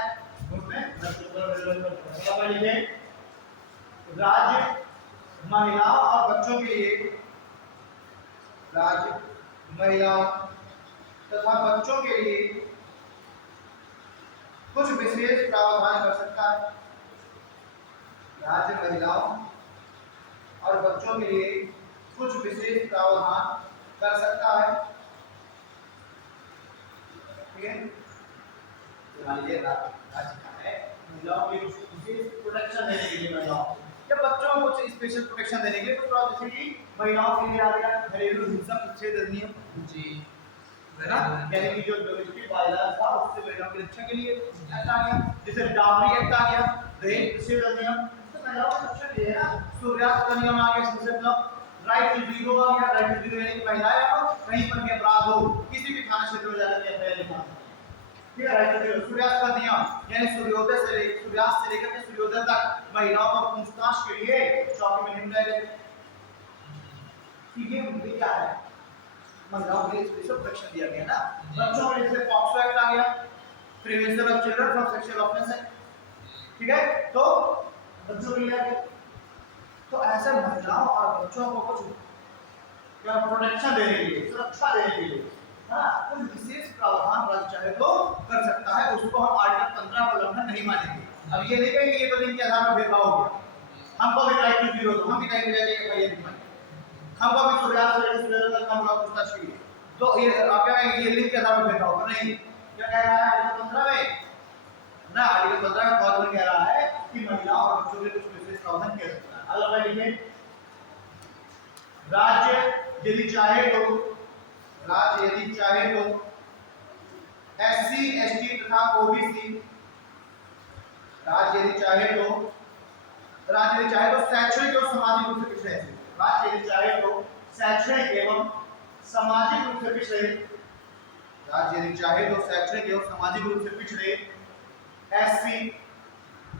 राज्य महिलाओं और बच्चों के लिए, राज्य महिलाओं तथा बच्चों के लिए कुछ विशेष प्रावधान कर सकता है। राज्य महिलाओं और बच्चों के लिए कुछ विशेष प्रावधान कर सकता है। ठीक है, महिलाओं के विशेष प्रोटेक्शन देने के लिए, महिलाओं या बच्चों को कुछ स्पेशल प्रोटेक्शन देने के लिए, तो जैसे कि महिलाओं के लिए आ गया घरेलू हिंसा उच्छेद अधिनियम जी, है ना, यानी कि जो डोमेस्टिक वायलेंस था उससे महिलाओं की रक्षा के लिए एक्ट आ गया। जैसे डाउरी एक्ट आ गया, दहेज उच्छेद अधिनियम, तो महिलाओं की रक्षा के लिए है ना। सूर्यास्त का नियम आ गया, जिससे मतलब राइट टू जीरो आ गया। राइट टू जीरो यानी कि महिलाएं को कहीं पर भी अपराध हो, किसी भी थाना क्षेत्र में जाकर के एफआईआर लिखा। ठीक है, राइट टू सूर्यास्त का नियम यानी सूर्यास्त से लेकर के सूर्योदय तक महिलाओं को पूछताछ के लिए चौकी में नहीं बुलाया जाए। ये मुद्दे क्या है, महिलाओं के लिए स्पेशल प्रोटेक्शन दिया गया ना। बच्चों के लिए पॉक्सो एक्ट आ गया, prevention of children from sexual offence है। ठीक है, तो बच्चों के लिए तो ऐसे महिलाओं और बच्चों को कुछ क्या प्रोटेक्शन देने के लिए, सुरक्षा देने के लिए कुछ विशेष प्रावधान राज्य चाहे तो कर सकता है। उसको हम आर्टिकल 15 का उल्लंघन नहीं मानेंगे। अब ये नहीं कहेंगे ये तो लिंग के आधार पर भेदभाव हो गया, हमको भी राइट टू जीरो, हम भी कहेंगे एफआईआर लिखवाएंगे, हमको भी सूर्यास्त से सूर्योदय तक हम लोग पूछताछ करेंगे। तो ये आप क्या कहेंगे ये लिंग के आधार पर भेदभाव नहीं। क्या कह रहा है आर्टिकल 15 में ना, आर्टिकल 15 का कॉल कह रहा है कि महिलाओं और बच्चों के लिए कुछ विशेष प्रावधान किया सकता है। अगला लिखिए, राज्य यदि चाहे तो एससी एसटी तथा ओबीसी, राज्य यदि चाहे तो शैक्षणिक और सामाजिक रूप से पिछड़े, राज्य यदि चाहे तो शैक्षणिक एवं सामाजिक रूप से पिछड़े, राज्य यदि चाहे तो शैक्षणिक एवं सामाजिक रूप से पिछड़े एससी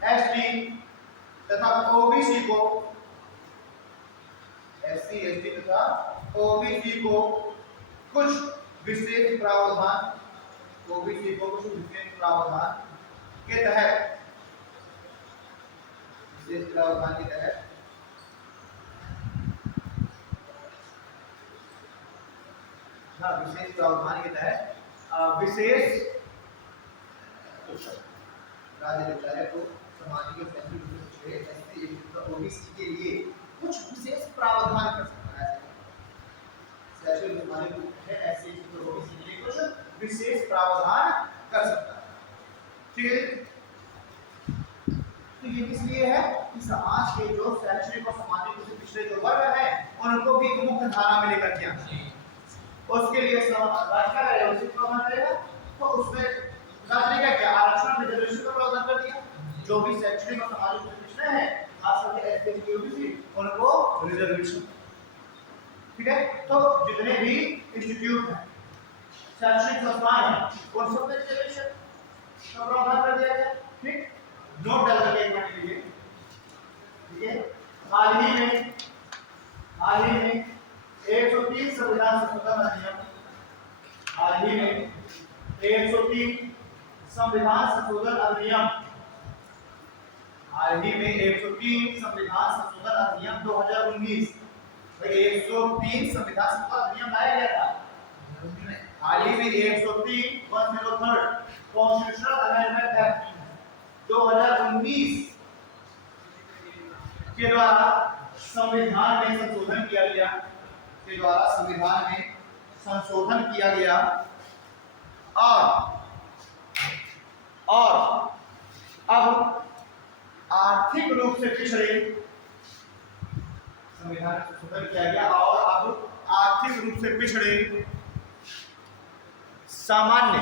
एसटी तथा ओबीसी को, एससी एसटी तथा ओबीसी को कुछ विशेष प्रावधान के तहत, विशेष प्रावधान के तहत विशेष राज्य चाहे तो सामाजिक और शैक्षणिक रूप से एससी एसटी तथा ओबीसी के लिए कुछ विशेष प्रावधान कर सकता है। शैक्षणिक सामाजिक रूप से एससी एसटी तथा ओबीसी के लिए कुछ विशेष प्रावधान कर सकता है। ठीक है, तो ये किस लिए है कि समाज के जो शैक्षणिक और सामाजिक रूप से पिछड़े जो वर्ग है उनको भी मुख्य धारा में लेकर के आना, उसके लिए राज्य का प्रावधान करेगा। तो उसमें राज्य का क्या आरक्षण रिजर्वेशन का प्रावधान कर दिया, जो भी शैक्षणिक और सामाजिक रूप से पिछड़े हैं खास करके एससी एसटी ओबीसी उनको रिजर्वेशन। ठीक है, तो जितने भी इंस्टीट्यूट हैं शैक्षणिक संस्थान हैं उन सब में रिजर्वेशन का प्रावधान कर दिया गया। ठीक, नोट डाल करके एक मिनट लीजिए। ठीक है, हाल ही में हाल ही में 103 संविधान संशोधन अधिनियम, हाल ही में 103 संविधान संशोधन अधिनियम, हाल ही में 103 संविधान संशोधन अधिनियम 2019, 103 संविधान संशोधन अधिनियम लाया गया था। हाल ही में 103 कॉन्स्टिट्यूशनल अमेंडमेंट एक्ट 2019 के द्वारा संविधान में संशोधन किया गया, के द्वारा संविधान में संशोधन किया गया और अब आर्थिक रूप से पिछड़े, संविधान में संशोधन किया गया और अब आर्थिक रूप से पिछड़े सामान्य,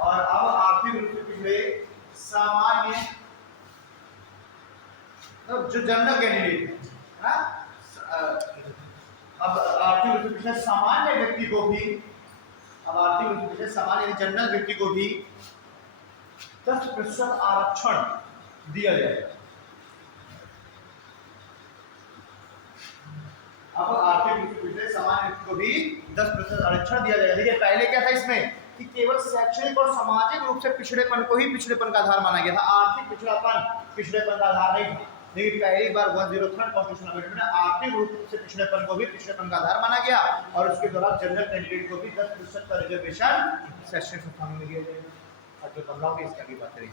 और अब आर्थिक रूप से पिछड़े सामान्य, तो जो जनरल कैंडिडेट है, अब आर्थिक रूप से पिछड़े सामान्य व्यक्ति को भी, अब आर्थिक रूप से पिछड़े सामान्य जनरल व्यक्ति को भी 10% आरक्षण दिया जाएगा। अब आर्थिक रूप से पिछड़े सामान्य व्यक्ति को भी 10% आरक्षण दिया जाएगा। देखिए पहले क्या था इसमें कि केवल शैक्षणिक और सामाजिक रूप से पिछड़ेपन को ही पिछड़ेपन का आधार माना गया था, आर्थिक पिछड़ेपन का आधार नहीं था। लेकिन पहली बार 103 कॉन्स्टिट्यूशनल अमेंडमेंट में आर्थिक रूप से पिछड़ेपन को भी पिछड़ेपन का आधार माना गया और उसके द्वारा जनरल कैंडिडेट को भी 10% का रिजर्वेशन शैक्षणिक संस्थानों में दिया जाएगा। और जो बदलाव की इसकी आगे बात करेंगे।